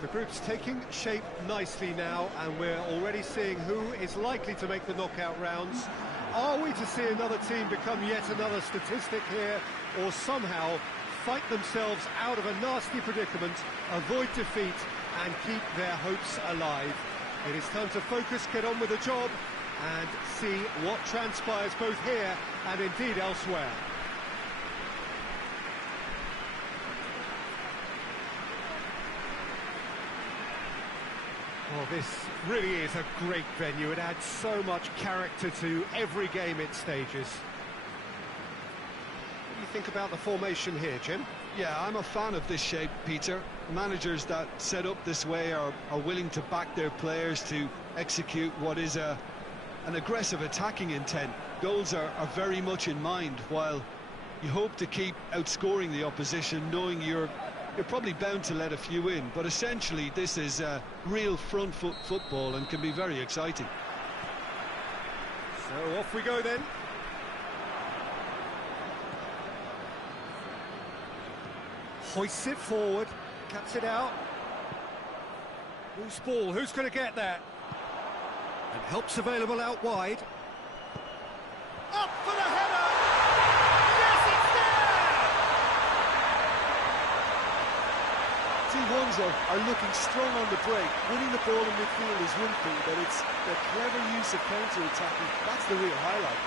The group's taking shape nicely now, and we're already seeing who is likely to make the knockout rounds. Are we to see another team become yet another statistic here, or somehow fight themselves out of a nasty predicament, avoid defeat and keep their hopes alive? It is time to focus, get on with the job, and see what transpires both here and indeed elsewhere. Well, this really is a great venue. It adds so much character to every game it stages. What do you think about the formation here, Jim? Yeah, I'm a fan of this shape, Peter. Managers that set up this way are willing to back their players to execute what is an aggressive attacking intent. Goals are very much in mind, while you hope to keep outscoring the opposition, knowing you're probably bound to let a few in. But essentially, this is real front foot football and can be very exciting. So off we go then. Hoists it forward, cuts it out. Loose ball, who's going to get that? And help's available out wide. Up for the header! Yes, it's there! Team Hunzo are looking strong on the break. Winning the ball in midfield is one thing, but it's the clever use of counter-attacking. That's the real highlight.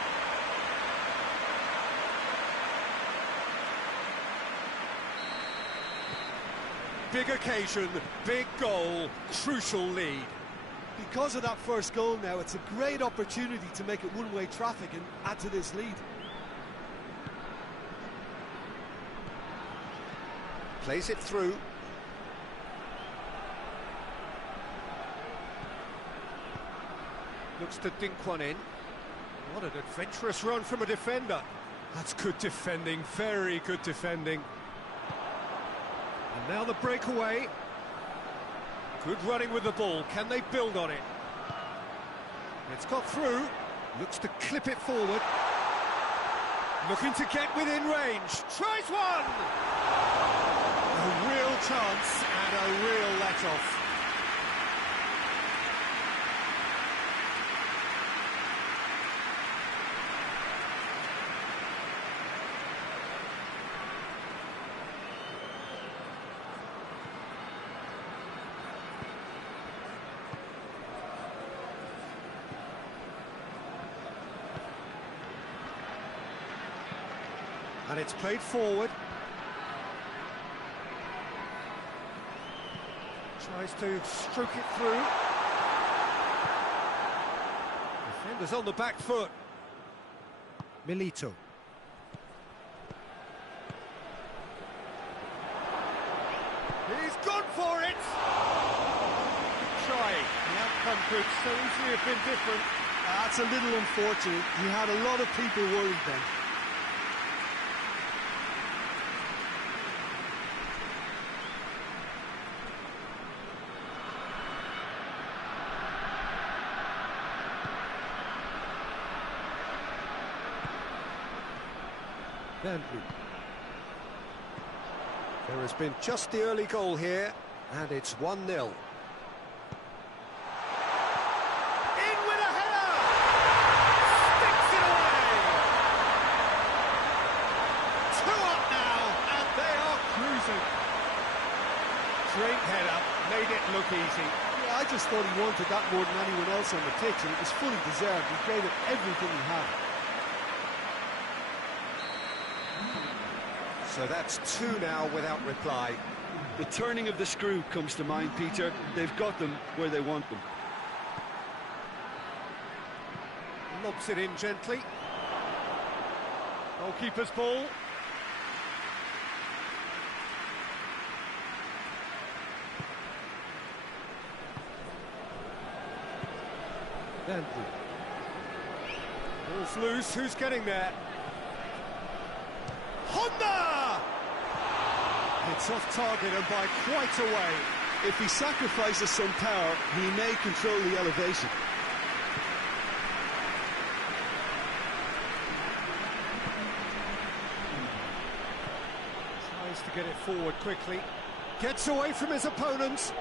Big occasion, big goal, crucial lead. Because of that first goal now, it's a great opportunity to make it one-way traffic and add to this lead. Plays it through. Looks to dink one in. What an adventurous run from a defender. That's good defending, very good defending. And now the breakaway. Good running with the ball. Can they build on it? It's got through. Looks to clip it forward. Looking to get within range. Tries one! A real chance and a real let-off. And it's played forward. Tries to stroke it through. Defender's on the back foot. Milito. He's gone for it! Trying. The outcome could so easily have been different. That's a little unfortunate. You had a lot of people worried then. There has been just the early goal here, and it's 1-0. In with a header! Sticks it away! 2 up now, and they are cruising. Great header, made it look easy. Yeah, I just thought he wanted that more than anyone else on the pitch, and it was fully deserved. He gave it everything he had. So that's 2 now without reply. The turning of the screw comes to mind, Peter. They've got them where they want them. Lobs it in gently. Goalkeeper's ball. Ball's loose, who's getting there? Honda! It's off target and by quite a way. If he sacrifices some power, he may control the elevation. Has to get it forward quickly. Gets away from his opponent.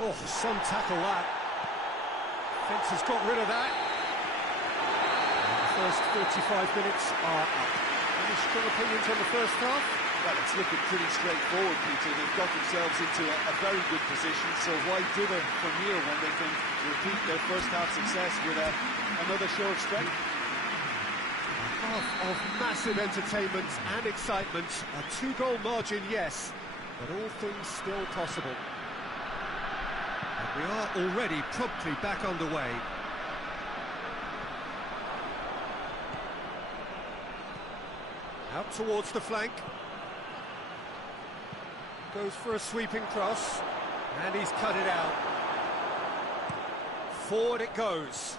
Oh, some tackle that. Fence has got rid of that. And the first 45 minutes are up. Any strong opinions on the first half? Well, it's looking pretty straightforward, Peter. They've got themselves into a very good position, so why dither from here when they can repeat their first half success with another show of strength? Half of massive entertainment and excitement. A 2-goal margin, yes, but all things still possible. And we are already promptly back underway. Out towards the flank. Goes for a sweeping cross, and he's cut it out. Forward it goes.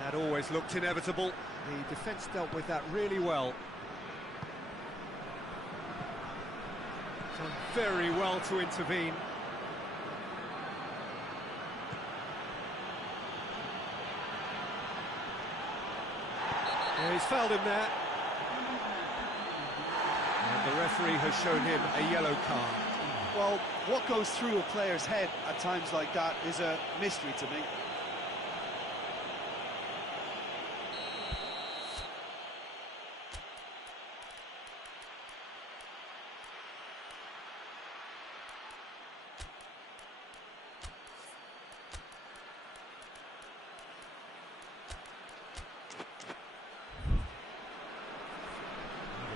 That always looked inevitable. The defence dealt with that really well. Done very well to intervene. Yeah, he's fouled him there. And the referee has shown him a yellow card. Well, what goes through a player's head at times like that is a mystery to me.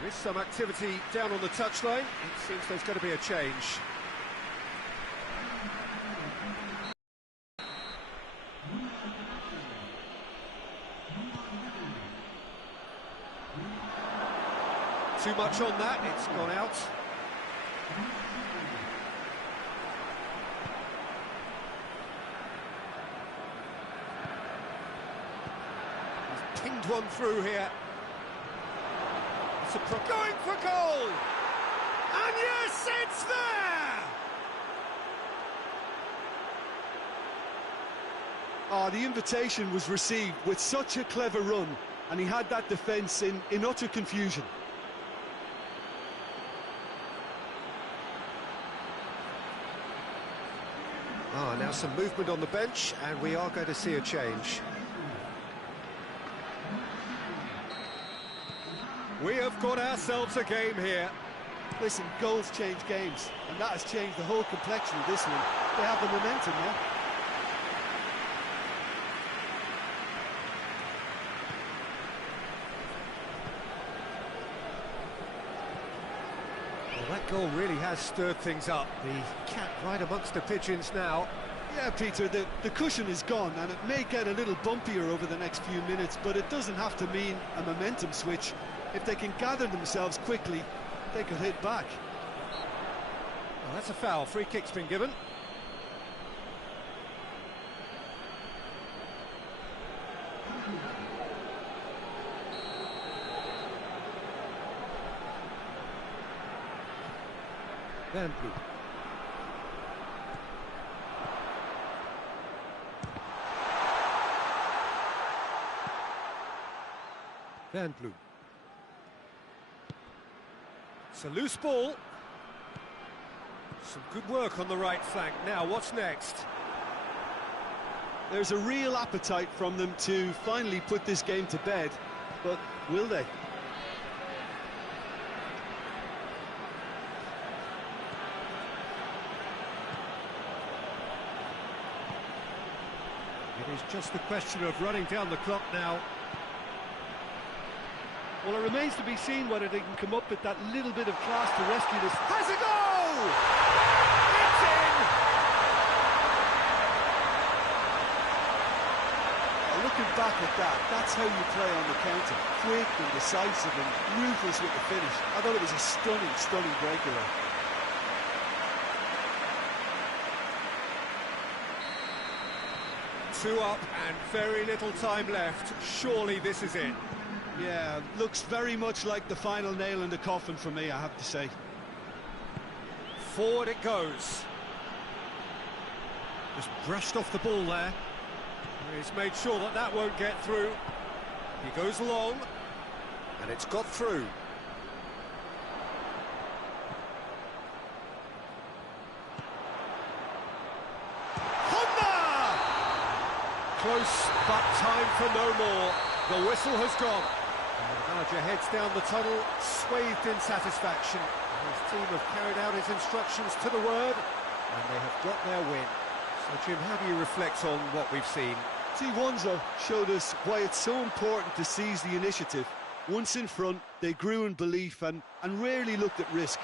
There is some activity down on the touchline. It seems there's going to be a change. Too much on that, it's gone out. He's pinged one through here. Going for goal! And yes, it's there! Oh, the invitation was received with such a clever run, and he had that defence in utter confusion. Now some movement on the bench, and we are going to see a change. We have got ourselves a game here. Listen, goals change games, and that has changed the whole complexion of this one. They have the momentum now. Well, that goal really has stirred things up. The cat right amongst the pigeons now. Yeah, Peter, the cushion is gone, and it may get a little bumpier over the next few minutes, but it doesn't have to mean a momentum switch. If they can gather themselves quickly, they could hit back. Well, that's a foul. Free kick's been given. Van Bloem. Van Bloem. It's a loose ball. Some good work on the right flank. Now, what's next? There's a real appetite from them to finally put this game to bed, but will they? It is just a question of running down the clock now. Well, it remains to be seen whether they can come up with that little bit of class to rescue this. Has a goal! It's in! Looking back at that, that's how you play on the counter. Quick and decisive and ruthless with the finish. I thought it was a stunning, stunning breakaway. Two up and very little time left. Surely this is it. Yeah, looks very much like the final nail in the coffin for me, I have to say. Forward it goes. Just brushed off the ball there. He's made sure that that won't get through. He goes long. And it's got through. Close, but time for no more. The whistle has gone. And the manager heads down the tunnel, swathed in satisfaction. His team have carried out his instructions to the word, and they have got their win. So, Jim, how do you reflect on what we've seen? T1 showed us why it's so important to seize the initiative. Once in front, they grew in belief and rarely looked at risk.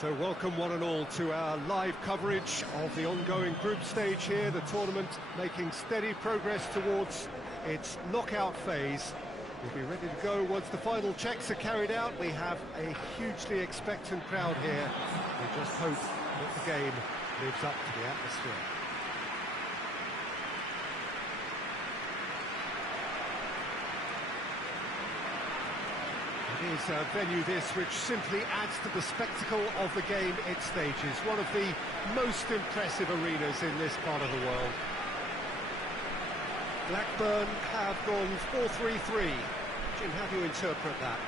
So welcome one and all to our live coverage of the ongoing group stage here, the tournament making steady progress towards its knockout phase. We'll be ready to go once the final checks are carried out. We have a hugely expectant crowd here. We just hope that the game lives up to the atmosphere. It is a venue this which simply adds to the spectacle of the game it stages. One of the most impressive arenas in this part of the world. Blackburn have gone 4-3-3. Jim, how do you interpret that?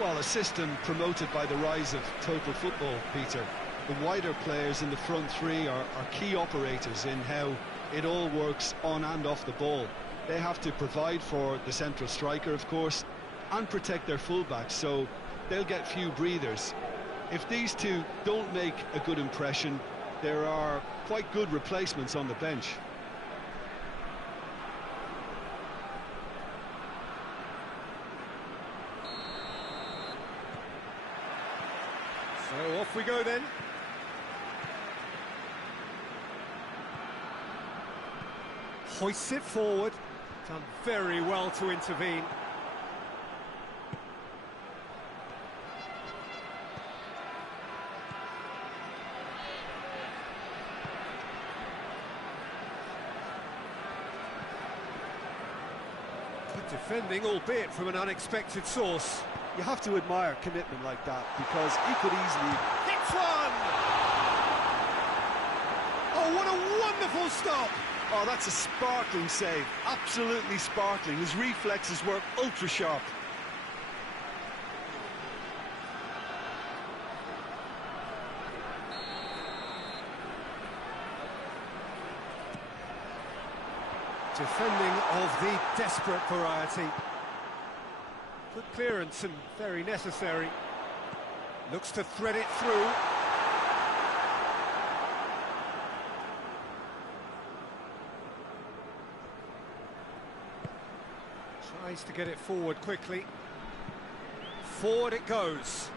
Well, a system promoted by the rise of total football, Peter. The wider players in the front three are key operators in how it all works on and off the ball. They have to provide for the central striker, of course, and protect their fullbacks, so they'll get few breathers. If these two don't make a good impression, there are quite good replacements on the bench. So off we go then. Hoists it forward. Done very well to intervene. Defending, albeit from an unexpected source. You have to admire commitment like that, because he could easily... Hits one! Oh, what a wonderful stop! Oh, that's a sparkling save. Absolutely sparkling. His reflexes were ultra-sharp. Defending of the desperate variety. Good clearance and very necessary. Looks to thread it through. Tries to get it forward quickly. Forward it goes.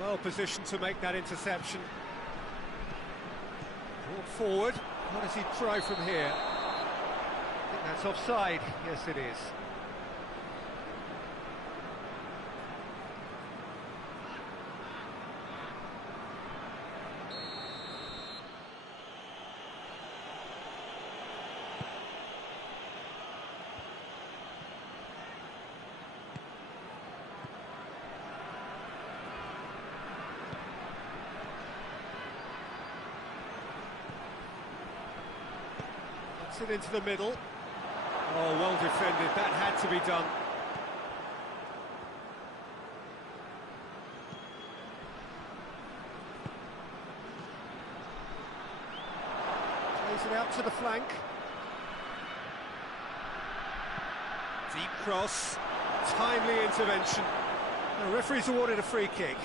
Well positioned to make that interception. Brought forward. What does he try from here? I think that's offside. Yes, it is. Gets it into the middle. Oh, well defended. That had to be done. Plays it out to the flank. Deep cross. Timely intervention. The referee's awarded a free kick.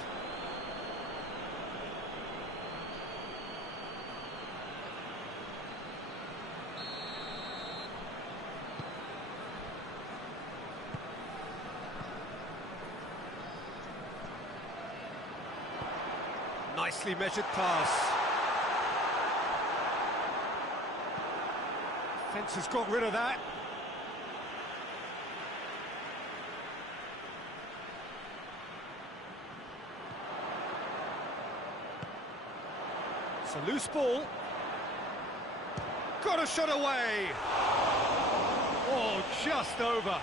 Nicely measured pass. Defence has got rid of that. It's a loose ball. Got a shot away. Oh, just over.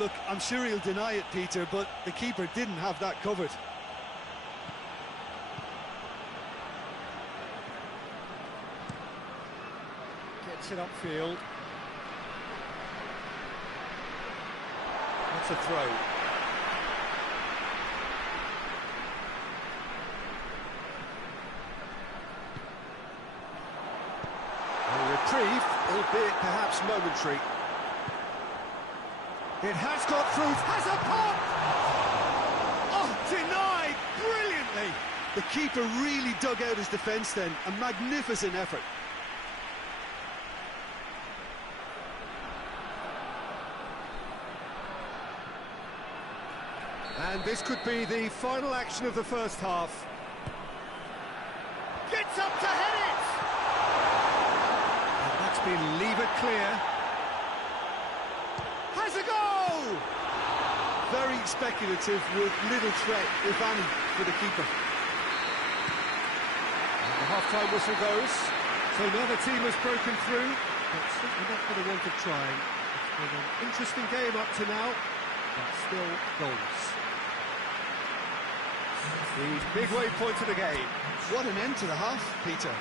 Look, I'm sure he'll deny it, Peter, but the keeper didn't have that covered. Gets it upfield. That's a throw. A reprieve, albeit perhaps momentary. It has got through, has a pop! Oh, denied brilliantly! The keeper really dug out his defence then, a magnificent effort. And this could be the final action of the first half. Gets up to head it! And that's been levered clear. Has a goal! Very speculative with little threat, if any, for the keeper. And the half-time whistle goes. So another team has broken through, but certainly not for the want of trying. It's been an interesting game up to now, but still goals. The midway point of the game. What an end to the half, Peter.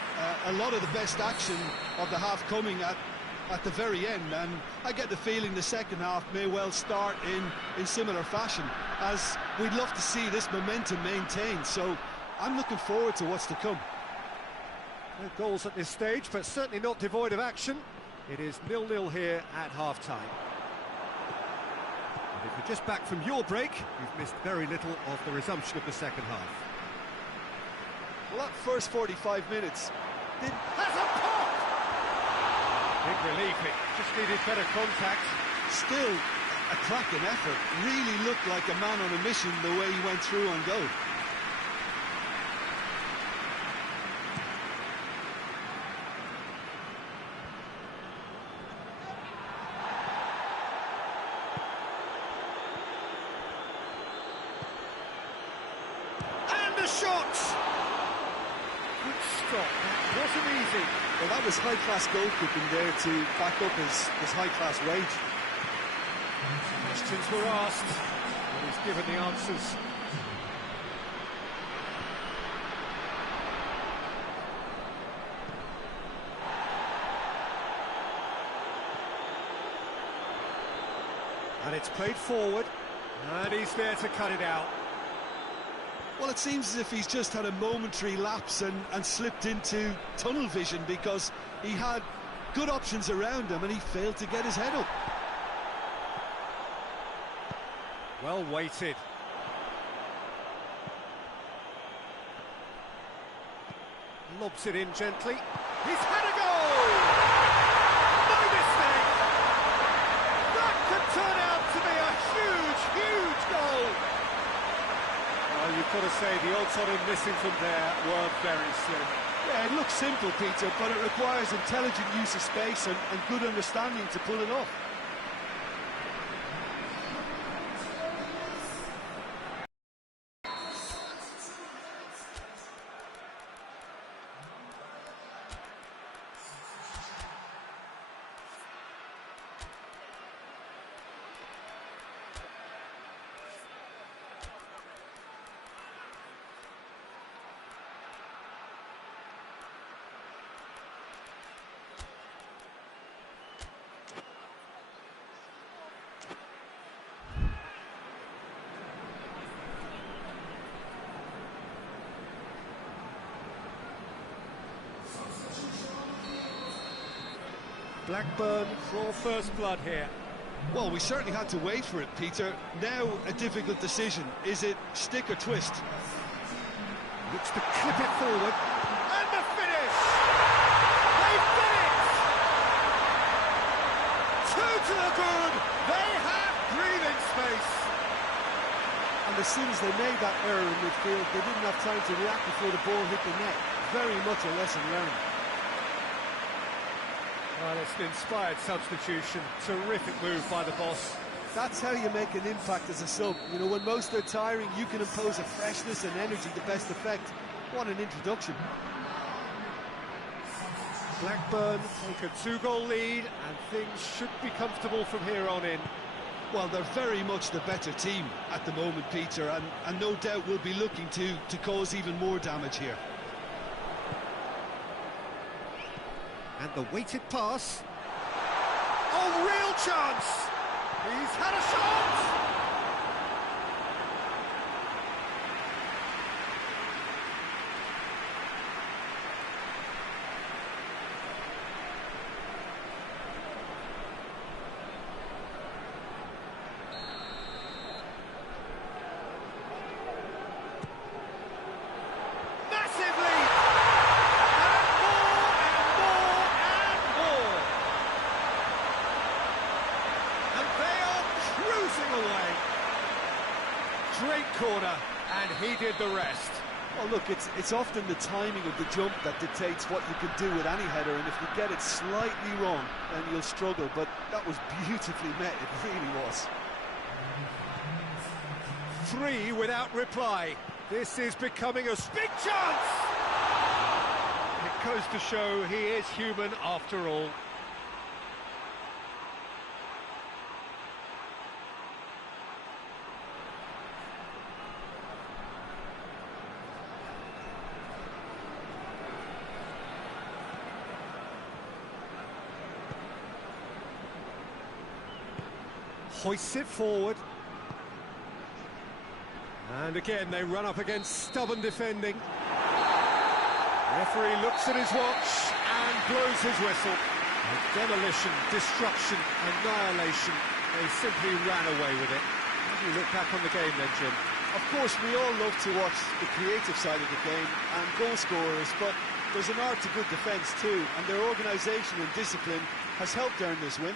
A lot of the best action of the half coming at the very end, and I get the feeling the second half may well start in similar fashion, as we'd love to see this momentum maintained, so I'm looking forward to what's to come. No goals at this stage, but certainly not devoid of action. It is 0-0 here at half-time. And if you're just back from your break, you've missed very little of the resumption of the second half. Well, that first 45 minutes has a pop! Big relief, it just needed better contact. Still a cracking effort. Really looked like a man on a mission the way he went through on goal. Shot! Good stop, that wasn't easy. Well, that was high-class goalkeeping there to back up his high-class range. Questions were asked, and he's given the answers. And it's played forward, and he's there to cut it out. Well, it seems as if he's just had a momentary lapse and slipped into tunnel vision, because he had good options around him and he failed to get his head up. Well weighted. Lobs it in gently. He's had a goal! No mistake! That could turn out to be a huge, huge goal! Well, you've got to say the odds on him missing from there were very slim. Yeah, it looks simple, Peter, but it requires intelligent use of space and good understanding to pull it off. Blackburn for first blood here. Well, we certainly had to wait for it, Peter. Now a difficult decision. Is it stick or twist? Looks to clip it forward. And the finish! They've done it! Two to the good! They have breathing space! And as soon as they made that error in midfield, they didn't have time to react before the ball hit the net. Very much a lesson learned. Well, it's an inspired substitution. Terrific move by the boss. That's how you make an impact as a sub. You know, when most are tiring, you can impose a freshness and energy to best effect. What an introduction. Blackburn take a 2-goal lead, and things should be comfortable from here on in. Well, they're very much the better team at the moment, Peter, and no doubt will be looking to cause even more damage here. And the weighted pass. Oh, real chance! He's had a shot! Great corner, and he did the rest. Well, look, it's often the timing of the jump that dictates what you can do with any header, and if you get it slightly wrong, then you'll struggle, but that was beautifully met, it really was. 3 without reply. This is becoming a big chance! It goes to show he is human after all. Hoists it forward. And again, they run up against stubborn defending. Referee looks at his watch and blows his whistle. Demolition, destruction, annihilation. They simply ran away with it. How do you look back on the game then, Jim? Of course, we all love to watch the creative side of the game and goal scorers, but there's an art to good defence too, and their organisation and discipline has helped earn this win.